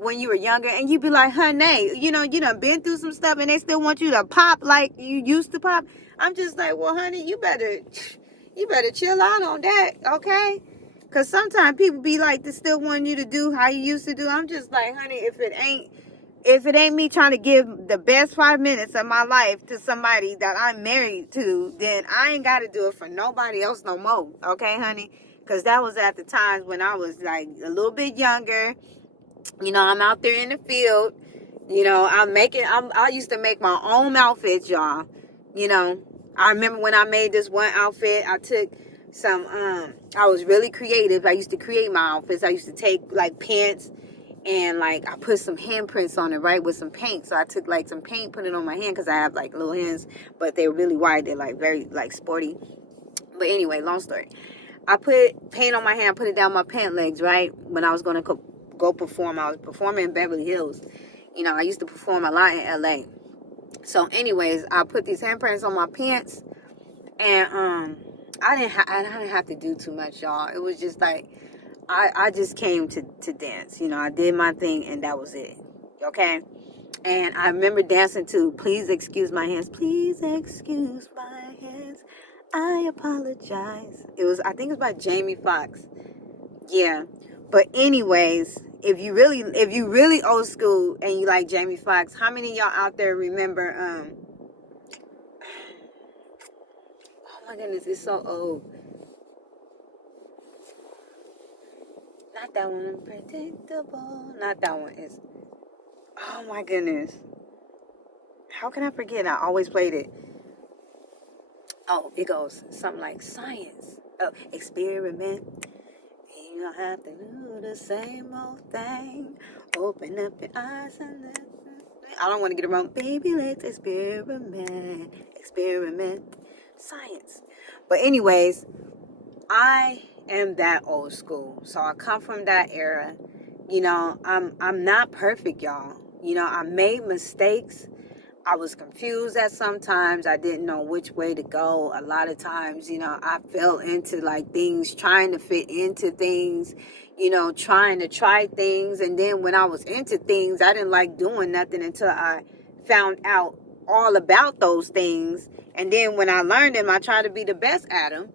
when you were younger. And you be like, honey, you know, you done been through some stuff and they still want you to pop like you used to pop. I'm just like, well, honey, you better chill out on that, okay? Because sometimes people be like, to still want you to do how you used to do. I'm just like, honey, if it ain't me trying to give the best 5 minutes of my life to somebody that I'm married to, then I ain't got to do it for nobody else no more, okay, honey? Because that was at the times when I was like a little bit younger. You know, I'm out there in the field. You know, I used to make my own outfits, y'all. You know, I remember when I made this one outfit, I took some, I was really creative. I used to create my outfits. I used to take like pants and like I put some handprints on it, right, with some paint. So I took like some paint, put it on my hand because I have like little hands, but they're really wide. They're like very like sporty. But anyway, long story. I put paint on my hand, put it down my pant legs, right, when I was going to go perform. I was performing in Beverly Hills. You know, I used to perform a lot in LA. So anyways, I put these handprints on my pants, and I didn't have to do too much, y'all. It was just like I just came to dance. You know, I did my thing and that was it. Okay? And I remember dancing to Please Excuse My Hands. Please excuse my hands. I apologize. I think it was by Jamie Foxx. Yeah. But anyways, if you really old school and you like Jamie Foxx, how many of y'all out there remember oh my goodness, it's so old. Not that one, Unpredictable. Not that one. It's, oh my goodness. How can I forget? I always played it. Oh, it goes something like science. Oh, experiment. You don't have to do the same old thing. Open up your eyes and let. I don't want to get it wrong. Baby, let's experiment. Experiment. Science. But anyways, I am that old school. So I come from that era. You know, I'm not perfect, y'all. You know, I made mistakes. I was confused at sometimes. I didn't know which way to go. A lot of times, you know, I fell into like things, trying to fit into things, you know, trying to try things. And then when I was into things, I didn't like doing nothing until I found out all about those things. And then when I learned them, I tried to be the best at them.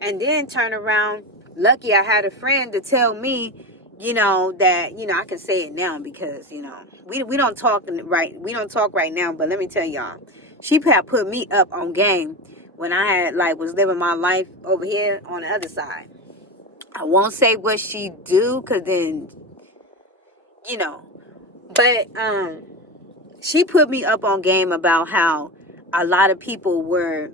And then turn around, lucky I had a friend to tell me, you know, that, you know, I can say it now because, you know, we don't talk right now, but let me tell y'all, she had put me up on game when I had was living my life over here on the other side. I won't say what she do, cause then, you know, but she put me up on game about how a lot of people were.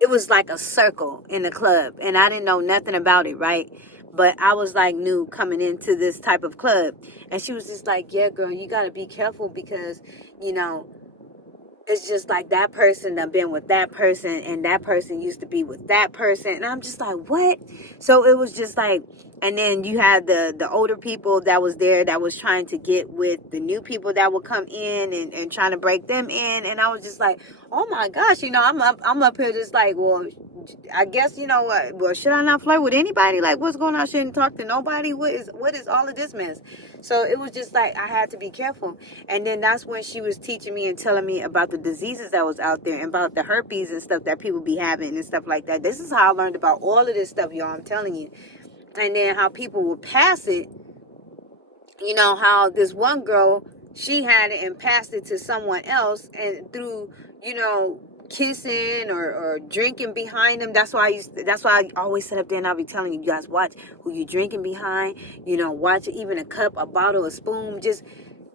It was like a circle in the club, and I didn't know nothing about it, right? But I was like new coming into this type of club, and she was just like, yeah, girl, you got to be careful because, you know, it's just like that person that been with that person and that person used to be with that person. And I'm just like, what? So it was just like, and then you had the older people that was there that was trying to get with the new people that would come in and trying to break them in. And I was just like, oh my gosh, you know, I'm up here just like, well, I guess, you know what, well, should I not flirt with anybody? Like, what's going on? I shouldn't talk to nobody. What is all of this mess? So it was just like, I had to be careful. And then that's when she was teaching me and telling me about the diseases that was out there and about the herpes and stuff that people be having and stuff like that. This is how I learned about all of this stuff, y'all, I'm telling you. And then how people will pass it. You know, how this one girl, she had it and passed it to someone else, and through, you know, kissing or drinking behind them. That's why I always sit up there and I'll be telling you guys, watch who you drinking behind. You know, watch even a cup, a bottle, a spoon. Just,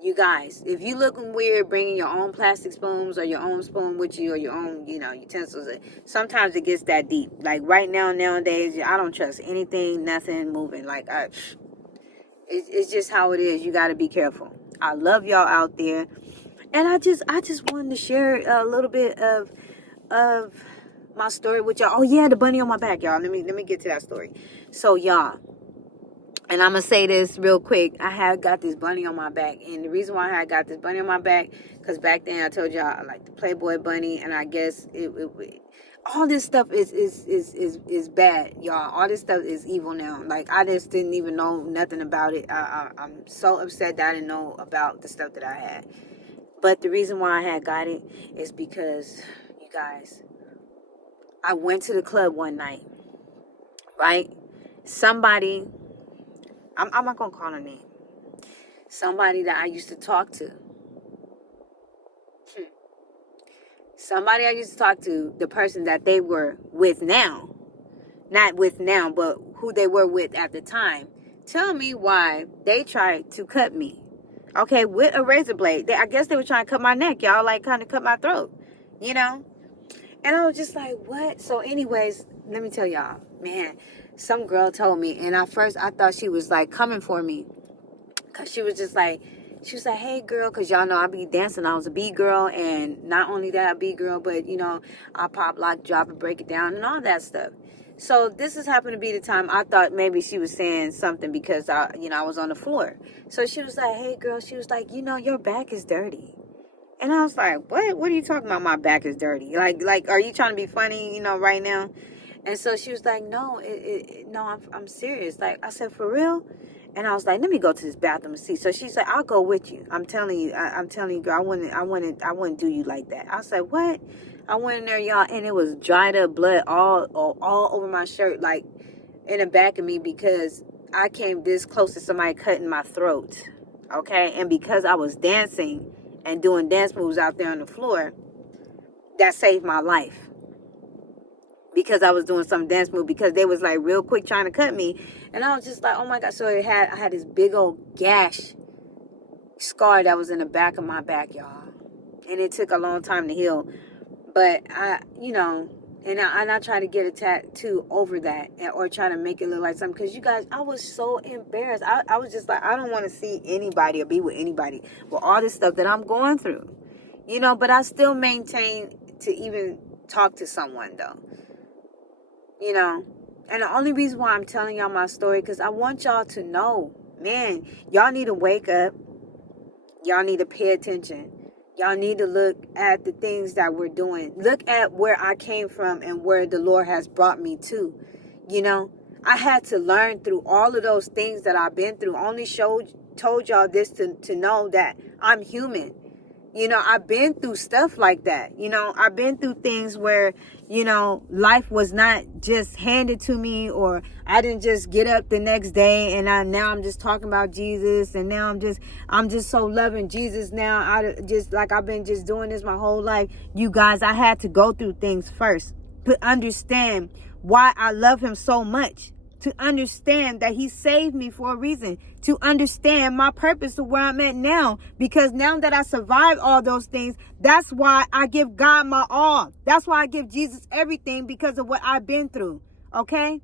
you guys, if you looking weird bringing your own plastic spoons or your own spoon with you or your own, you know, utensils, sometimes it gets that deep. Like right now, nowadays, I don't trust anything, nothing moving. Like, it's just how it is. You got to be careful. I love y'all out there. And I just wanted to share a little bit of my story with y'all. Oh yeah, the bunny on my back, y'all. Let me get to that story. So y'all, and I'm gonna say this real quick. I had got this bunny on my back, and the reason why I had got this bunny on my back, because back then I told y'all I like the Playboy bunny, and I guess it all this stuff is bad, y'all. All this stuff is evil now. Like, I just didn't even know nothing about it. I'm so upset that I didn't know about the stuff that I had. But the reason why I had got it is because, you guys, I went to the club one night, right? Somebody, I'm not going to call her name. Somebody that I used to talk to. Somebody I used to talk to, the person that they were with now. Not with now, but who they were with at the time. Tell me why they tried to cut me. Okay, with a razor blade. I guess they were trying to cut my neck, y'all. Like, kind of cut my throat. You know? And I was just like, what? So anyways, let me tell y'all, man, some girl told me, and at first I thought she was like coming for me, because she was like, hey girl, because y'all know I be dancing. I was a B girl, and not only that, a B girl, but you know, I pop, lock, drop, and break it down and all that stuff. So this has happened to be the time I thought maybe she was saying something because I was on the floor. So she was like, hey girl, she was like, you know, your back is dirty. And I was like, what are you talking about? My back is dirty. Like, are you trying to be funny, right now? And so she was like, no, no, I'm serious. Like, I said, for real? And I was like, let me go to this bathroom and see. So she said, I'll go with you. I'm telling you, I'm telling you, girl, I wouldn't do you like that. I said, what? I went in there, y'all, and it was dried up blood all over my shirt, like in the back of me, because I came this close to somebody cutting my throat. Okay? And because I was dancing and doing dance moves out there on the floor, that saved my life. Because I was doing some dance move, because they was like real quick trying to cut me. And I was just like, oh my God. So I had this big old gash scar that was in the back of my back, y'all. And it took a long time to heal. But I try to get a tattoo over that, or try to make it look like something. Because you guys, I was so embarrassed. I was just like, I don't want to see anybody or be with anybody with all this stuff that I'm going through. But I still maintain to even talk to someone, though. And the only reason why I'm telling y'all my story, because I want y'all to know, man, y'all need to wake up. Y'all need to pay attention. Y'all need to look at the things that we're doing. Look at where I came from and where the Lord has brought me to. I had to learn through all of those things that I've been through. Only told y'all this to know that I'm human. I've been through stuff like that. I've been through things where, life was not just handed to me, or I didn't just get up the next day and now I'm just talking about Jesus, and now I'm just so loving Jesus now. I've been just doing this my whole life. You guys, I had to go through things first to understand why I love him so much. To understand that he saved me for a reason. To understand my purpose to where I'm at now. Because now that I survived all those things, that's why I give God my all. That's why I give Jesus everything, because of what I've been through. Okay?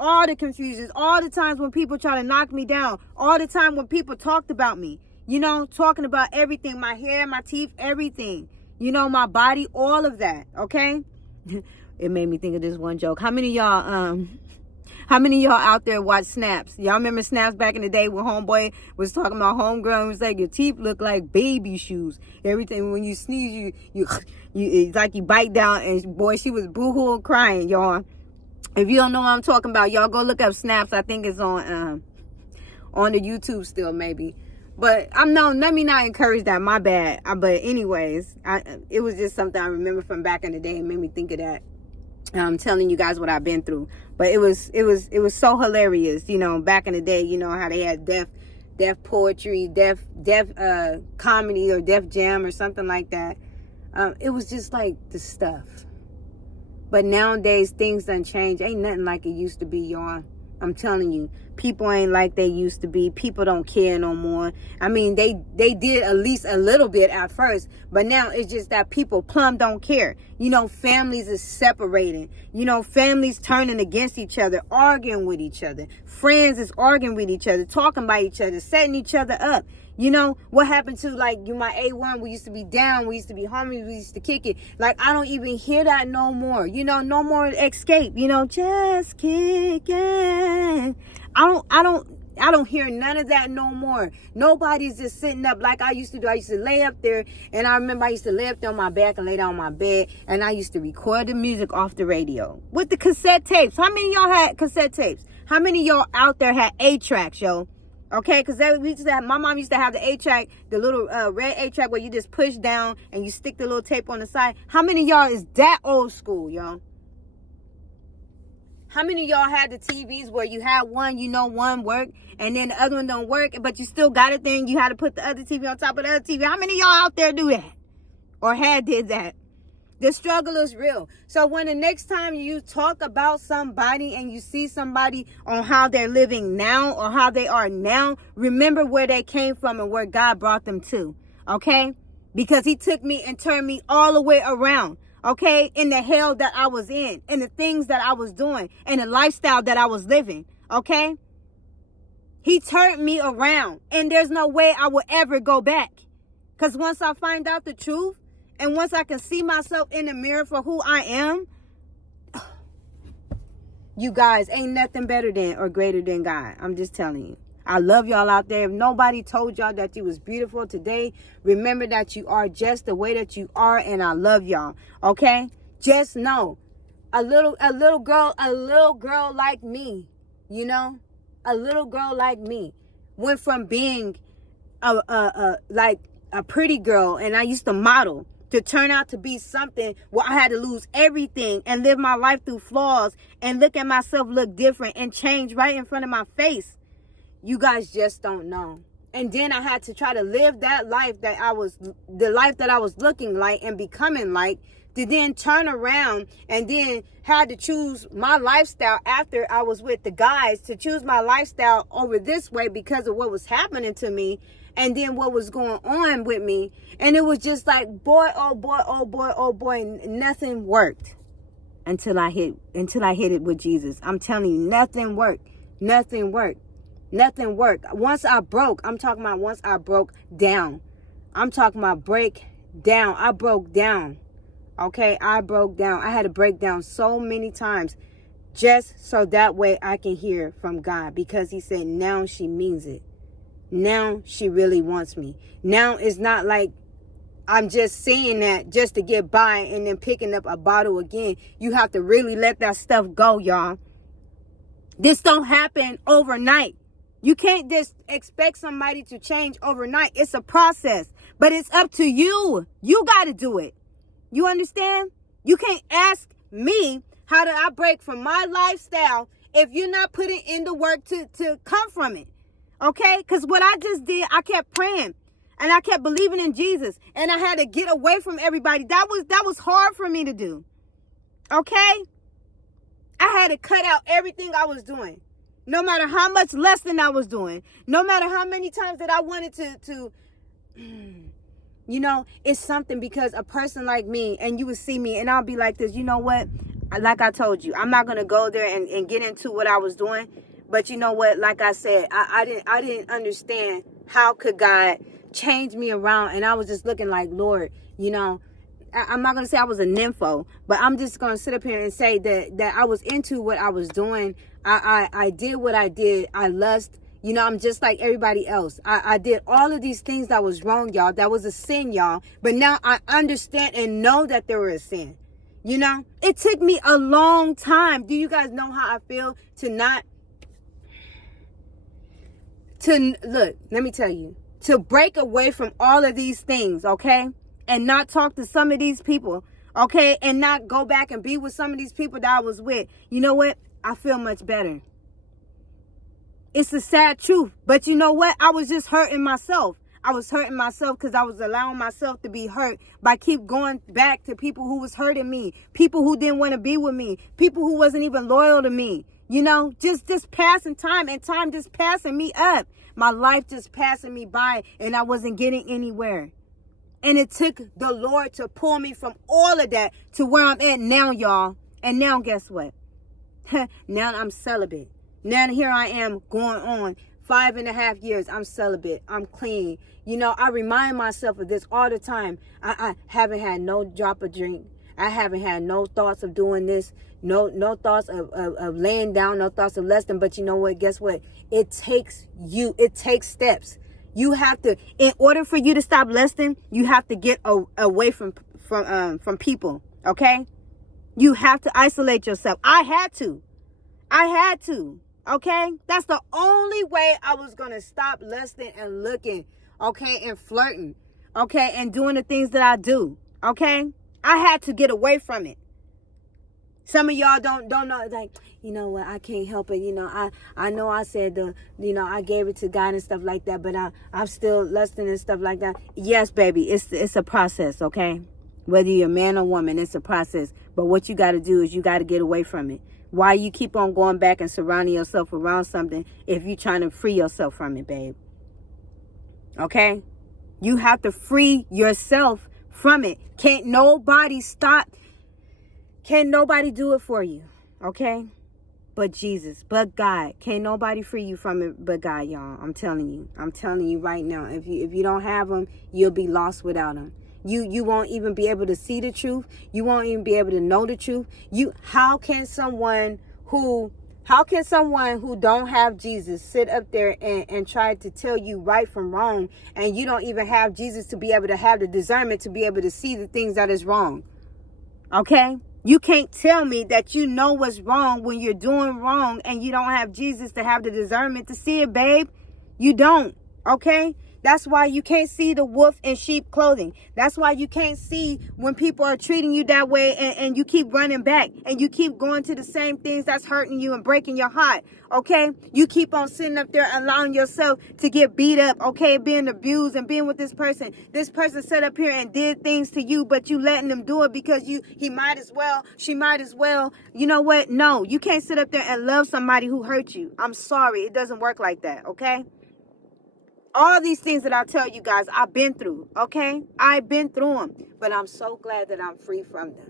All the confusions, all the times when people try to knock me down, all the time when people talked about me, talking about everything, my hair, my teeth, everything, my body, all of that. Okay? It made me think of this one joke. How many of y'all out there watch Snaps? Y'all remember Snaps back in the day when homeboy was talking about homegrown? It was like, your teeth look like baby shoes. Everything, when you sneeze, you it's like you bite down. And boy, she was boo-hoo crying, y'all. If you don't know what I'm talking about, y'all go look up Snaps. I think it's on the YouTube still, maybe. But let me not encourage that. My bad. But anyways, it was just something I remember from back in the day. It made me think of that. I'm telling you guys what I've been through. But it was so hilarious, back in the day, how they had deaf poetry, deaf comedy, or deaf jam or something like that. It was just like the stuff. But nowadays things done changed. Ain't nothing like it used to be, y'all. I'm telling you, people ain't like they used to be. People don't care no more. I mean, they did at least a little bit at first, but now it's just that people plumb don't care. Families is separating. Families turning against each other, arguing with each other. Friends is arguing with each other, talking about each other, setting each other up. What happened to, like, my A1? We used to be down. We used to be homies. We used to kick it. Like, I don't even hear that no more. No more escape. Just kicking. I don't hear none of that no more. Nobody's just sitting up like I used to do. I used to lay up there, and I remember I used to lay up there on my back and lay down on my bed, and I used to record the music off the radio with the cassette tapes. How many of y'all had cassette tapes? How many of y'all out there had 8-tracks, yo? Okay, because my mom used to have the 8-track, the little red 8-track where you just push down and you stick the little tape on the side. How many of y'all is that old school, y'all? How many of y'all had the TVs where you had one, one worked, and then the other one don't work, but you still got it there, and you had to put the other TV on top of the other TV? How many of y'all out there do that? Or did that? The struggle is real. So when the next time you talk about somebody and you see somebody on how they're living now or how they are now, remember where they came from and where God brought them to. Okay? Because he took me and turned me all the way around. Okay? In the hell that I was in, the things that I was doing, and the lifestyle that I was living. Okay? He turned me around, and there's no way I will ever go back. Because once I find out the truth, and once I can see myself in the mirror for who I am, you guys, ain't nothing better than or greater than God. I'm just telling you. I love y'all out there. If nobody told y'all that you was beautiful today, remember that you are just the way that you are, and I love y'all. Okay? Just know, a little girl like me, you know, a little girl like me went from being like a pretty girl, and I used to model, to turn out to be something where I had to lose everything and live my life through flaws and look at myself look different and change right in front of my face. You guys just don't know. And then I had to try to live that life the life that I was looking like and becoming like, to then turn around and then had to choose my lifestyle after I was with the guys, to choose my lifestyle over this way because of what was happening to me and then what was going on with me. And it was just like, boy, oh boy, oh boy, oh boy, nothing worked until I hit it with Jesus. I'm telling you, nothing worked. Nothing worked. Nothing worked. Once I broke down. I'm talking about break down. I broke down. Okay, I broke down. I had to break down so many times just so that way I can hear from God, because he said, now she means it. Now she really wants me. Now it's not like I'm just saying that just to get by and then picking up a bottle again. You have to really let that stuff go, y'all. This don't happen overnight. You can't just expect somebody to change overnight. It's a process, but it's up to you. You got to do it. You understand? You can't ask me how did I break from my lifestyle if you're not putting in the work to come from it. Okay? Because what I just did, I kept praying and I kept believing in Jesus, and I had to get away from everybody. That was hard for me to do. Okay? I had to cut out everything I was doing. No matter how much less than I was doing. No matter how many times that I wanted to you know, it's something, because a person like me, and you would see me and I'll be like this, you know what? Like I told you, I'm not going to go there and get into what I was doing. But you know what? Like I said, I didn't understand how could God change me around. And I was just looking like, Lord, you know, I'm not going to say I was a nympho, but I'm just going to sit up here and say that I was into what I was doing. I did what I did. I lust. You know, I'm just like everybody else. I did all of these things that was wrong, y'all. That was a sin, y'all. But now I understand and know that there was a sin. You know, it took me a long time. Do you guys know how I feel look, let me tell you, to break away from all of these things, okay? And not talk to some of these people, okay? And not go back and be with some of these people that I was with. You know what? I feel much better. It's the sad truth. But you know what? I was just hurting myself. I was hurting myself because I was allowing myself to be hurt by keep going back to people who was hurting me. People who didn't want to be with me. People who wasn't even loyal to me. You know, just passing time, and time just passing me up. My life just passing me by, and I wasn't getting anywhere. And it took the Lord to pull me from all of that to where I'm at now, y'all. And now guess what? Now I'm celibate. Now here I am going on 5.5 years. I'm celibate. I'm clean. You know, I remind myself of this all the time. I haven't had no drop of drink. I haven't had no thoughts of doing this. No thoughts of laying down. No thoughts of lusting. But you know what? Guess what? It takes steps. You have to, in order for you to stop lusting, you have to get away from people. Okay? You have to isolate yourself. I had to. Okay? That's the only way I was going to stop lusting and looking, okay, and flirting, okay, and doing the things that I do, okay? I had to get away from it. Some of y'all don't know, like, you know what, I can't help it. You know, I know I said I gave it to God and stuff like that, but I'm still lusting and stuff like that. Yes, baby, it's a process, okay? Whether you're a man or woman, it's a process. But what you got to do is you got to get away from it. Why you keep on going back and surrounding yourself around something if you're trying to free yourself from it, babe? Okay? You have to free yourself from it. Can't nobody do it for you. Okay? But Jesus, but God. Can't nobody free you from it but God, y'all. I'm telling you right now. If you don't have him, you'll be lost without him. You won't even be able to see the truth. You won't even be able to know the truth. How can someone who How can someone who don't have Jesus sit up there and try to tell you right from wrong, and you don't even have Jesus to be able to have the discernment to be able to see the things that is wrong? Okay? You can't tell me that you know what's wrong when you're doing wrong and you don't have Jesus to have the discernment to see it, babe. You don't. Okay? That's why you can't see the wolf in sheep clothing. That's why you can't see when people are treating you that way, and you keep running back and you keep going to the same things that's hurting you and breaking your heart. Okay? You keep on sitting up there allowing yourself to get beat up, okay, being abused and being with this person. This person sat up here and did things to you, but you letting them do it because he might as well, she might as well. You know what? No, you can't sit up there and love somebody who hurt you. I'm sorry. It doesn't work like that, okay? All these things that I tell you guys, I've been through, okay? I've been through them, but I'm so glad that I'm free from them.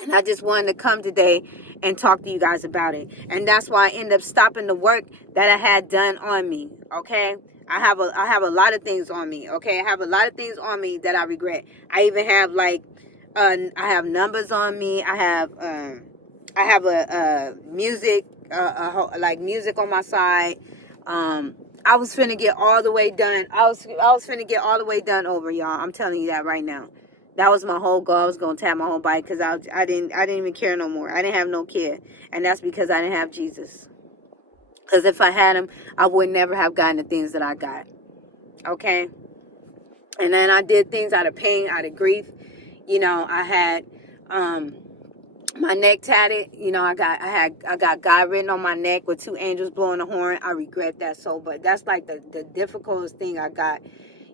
And I just wanted to come today and talk to you guys about it. And that's why I ended up stopping the work that I had done on me, okay? I have a lot of things on me, okay? I have a lot of things on me that I regret. I even have I have numbers on me. I have a music, like music on my side. I was finna get all the way done. I was finna get all the way done over, y'all. I'm telling you that right now. That was my whole goal. I was gonna tap my whole body because I didn't even care no more. I didn't have no care, and that's because I didn't have Jesus. Because if I had him, I would never have gotten the things that I got. Okay. And then I did things out of pain, out of grief. You know, I had my neck tatted. You know, I got God written on my neck with 2 angels blowing a horn. I regret that so, but that's like the difficultest thing I got.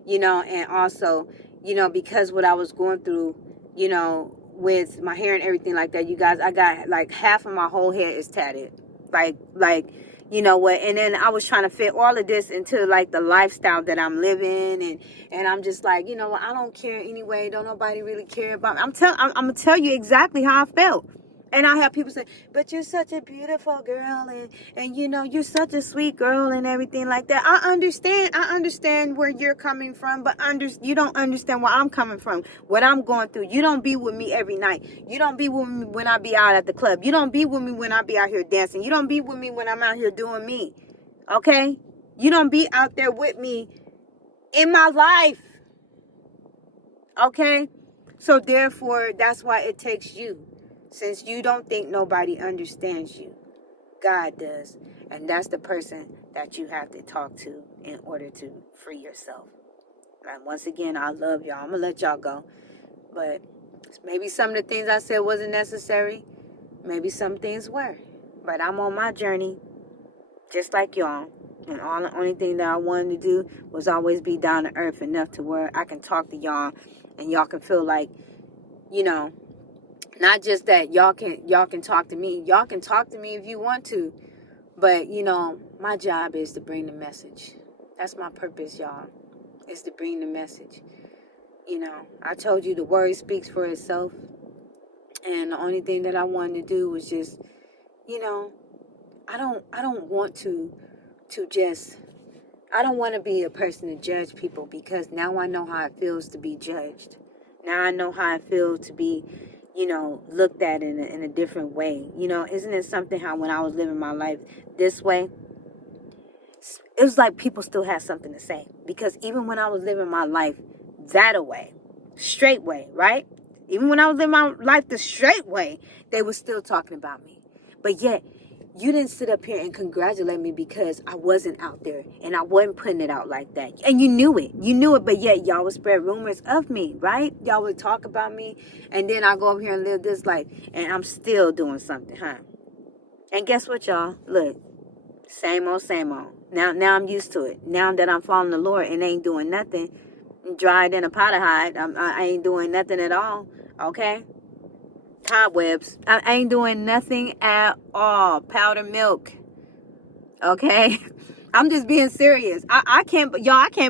You know, and also, you know, because what I was going through, you know, with my hair and everything like that, you guys, I got like half of my whole hair is tatted. Like, you know what? And then I was trying to fit all of this into like the lifestyle that I'm living, and I'm just like, you know what? I don't care anyway. Don't nobody really care about me. I'm gonna tell you exactly how I felt. And I have people say, but you're such a beautiful girl, and you know, you're such a sweet girl and everything like that. I understand where you're coming from, but you don't understand where I'm coming from, what I'm going through. You don't be with me every night. You don't be with me when I be out at the club. You don't be with me when I be out here dancing. You don't be with me when I'm out here doing me. Okay? You don't be out there with me in my life. Okay? So therefore, that's why it takes you. Since you don't think nobody understands you, God does. And that's the person that you have to talk to in order to free yourself. And once again, I love y'all. I'm going to let y'all go. But maybe some of the things I said wasn't necessary. Maybe some things were. But I'm on my journey, just like y'all. And the only thing that I wanted to do was always be down to earth enough to where I can talk to y'all and y'all can feel like, you know, not just that y'all can talk to me. Y'all can talk to me if you want to. But, you know, my job is to bring the message. That's my purpose, y'all. Is to bring the message. You know, I told you the word speaks for itself. And the only thing that I wanted to do was just, you know, I don't want to just, I don't want to be a person to judge people, because now I know how it feels to be judged. Now I know how it feels to be, you know, looked at in a different way. You know, isn't it something how when I was living my life this way, it was like people still had something to say. Because even when I was living my life that way, straight way, right? Even when I was living my life the straight way, they were still talking about me. But yet, you didn't sit up here and congratulate me because I wasn't out there and I wasn't putting it out like that. And you knew it. You knew it, but yet y'all would spread rumors of me, right? Y'all would talk about me, and then I go over here and live this life, and I'm still doing something, huh? And guess what, y'all? Look, same old, same old. Now I'm used to it. Now that I'm following the Lord and ain't doing nothing, dried in a pot of hide, I ain't doing nothing at all, okay? Cobwebs. I ain't doing nothing at all. Powder milk. Okay? I'm just being serious. I can't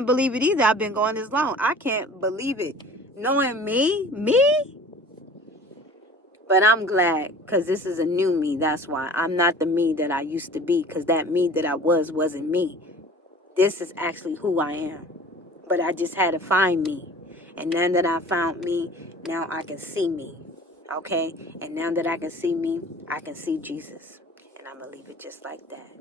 believe it either. I've been going this long. I can't believe it. Knowing me? But I'm glad, because this is a new me. That's why. I'm not the me that I used to be, because that me that I wasn't me. This is actually who I am. But I just had to find me. And now that I found me, now I can see me. Okay? And now that I can see me, I can see Jesus. And I'm to leave it just like that.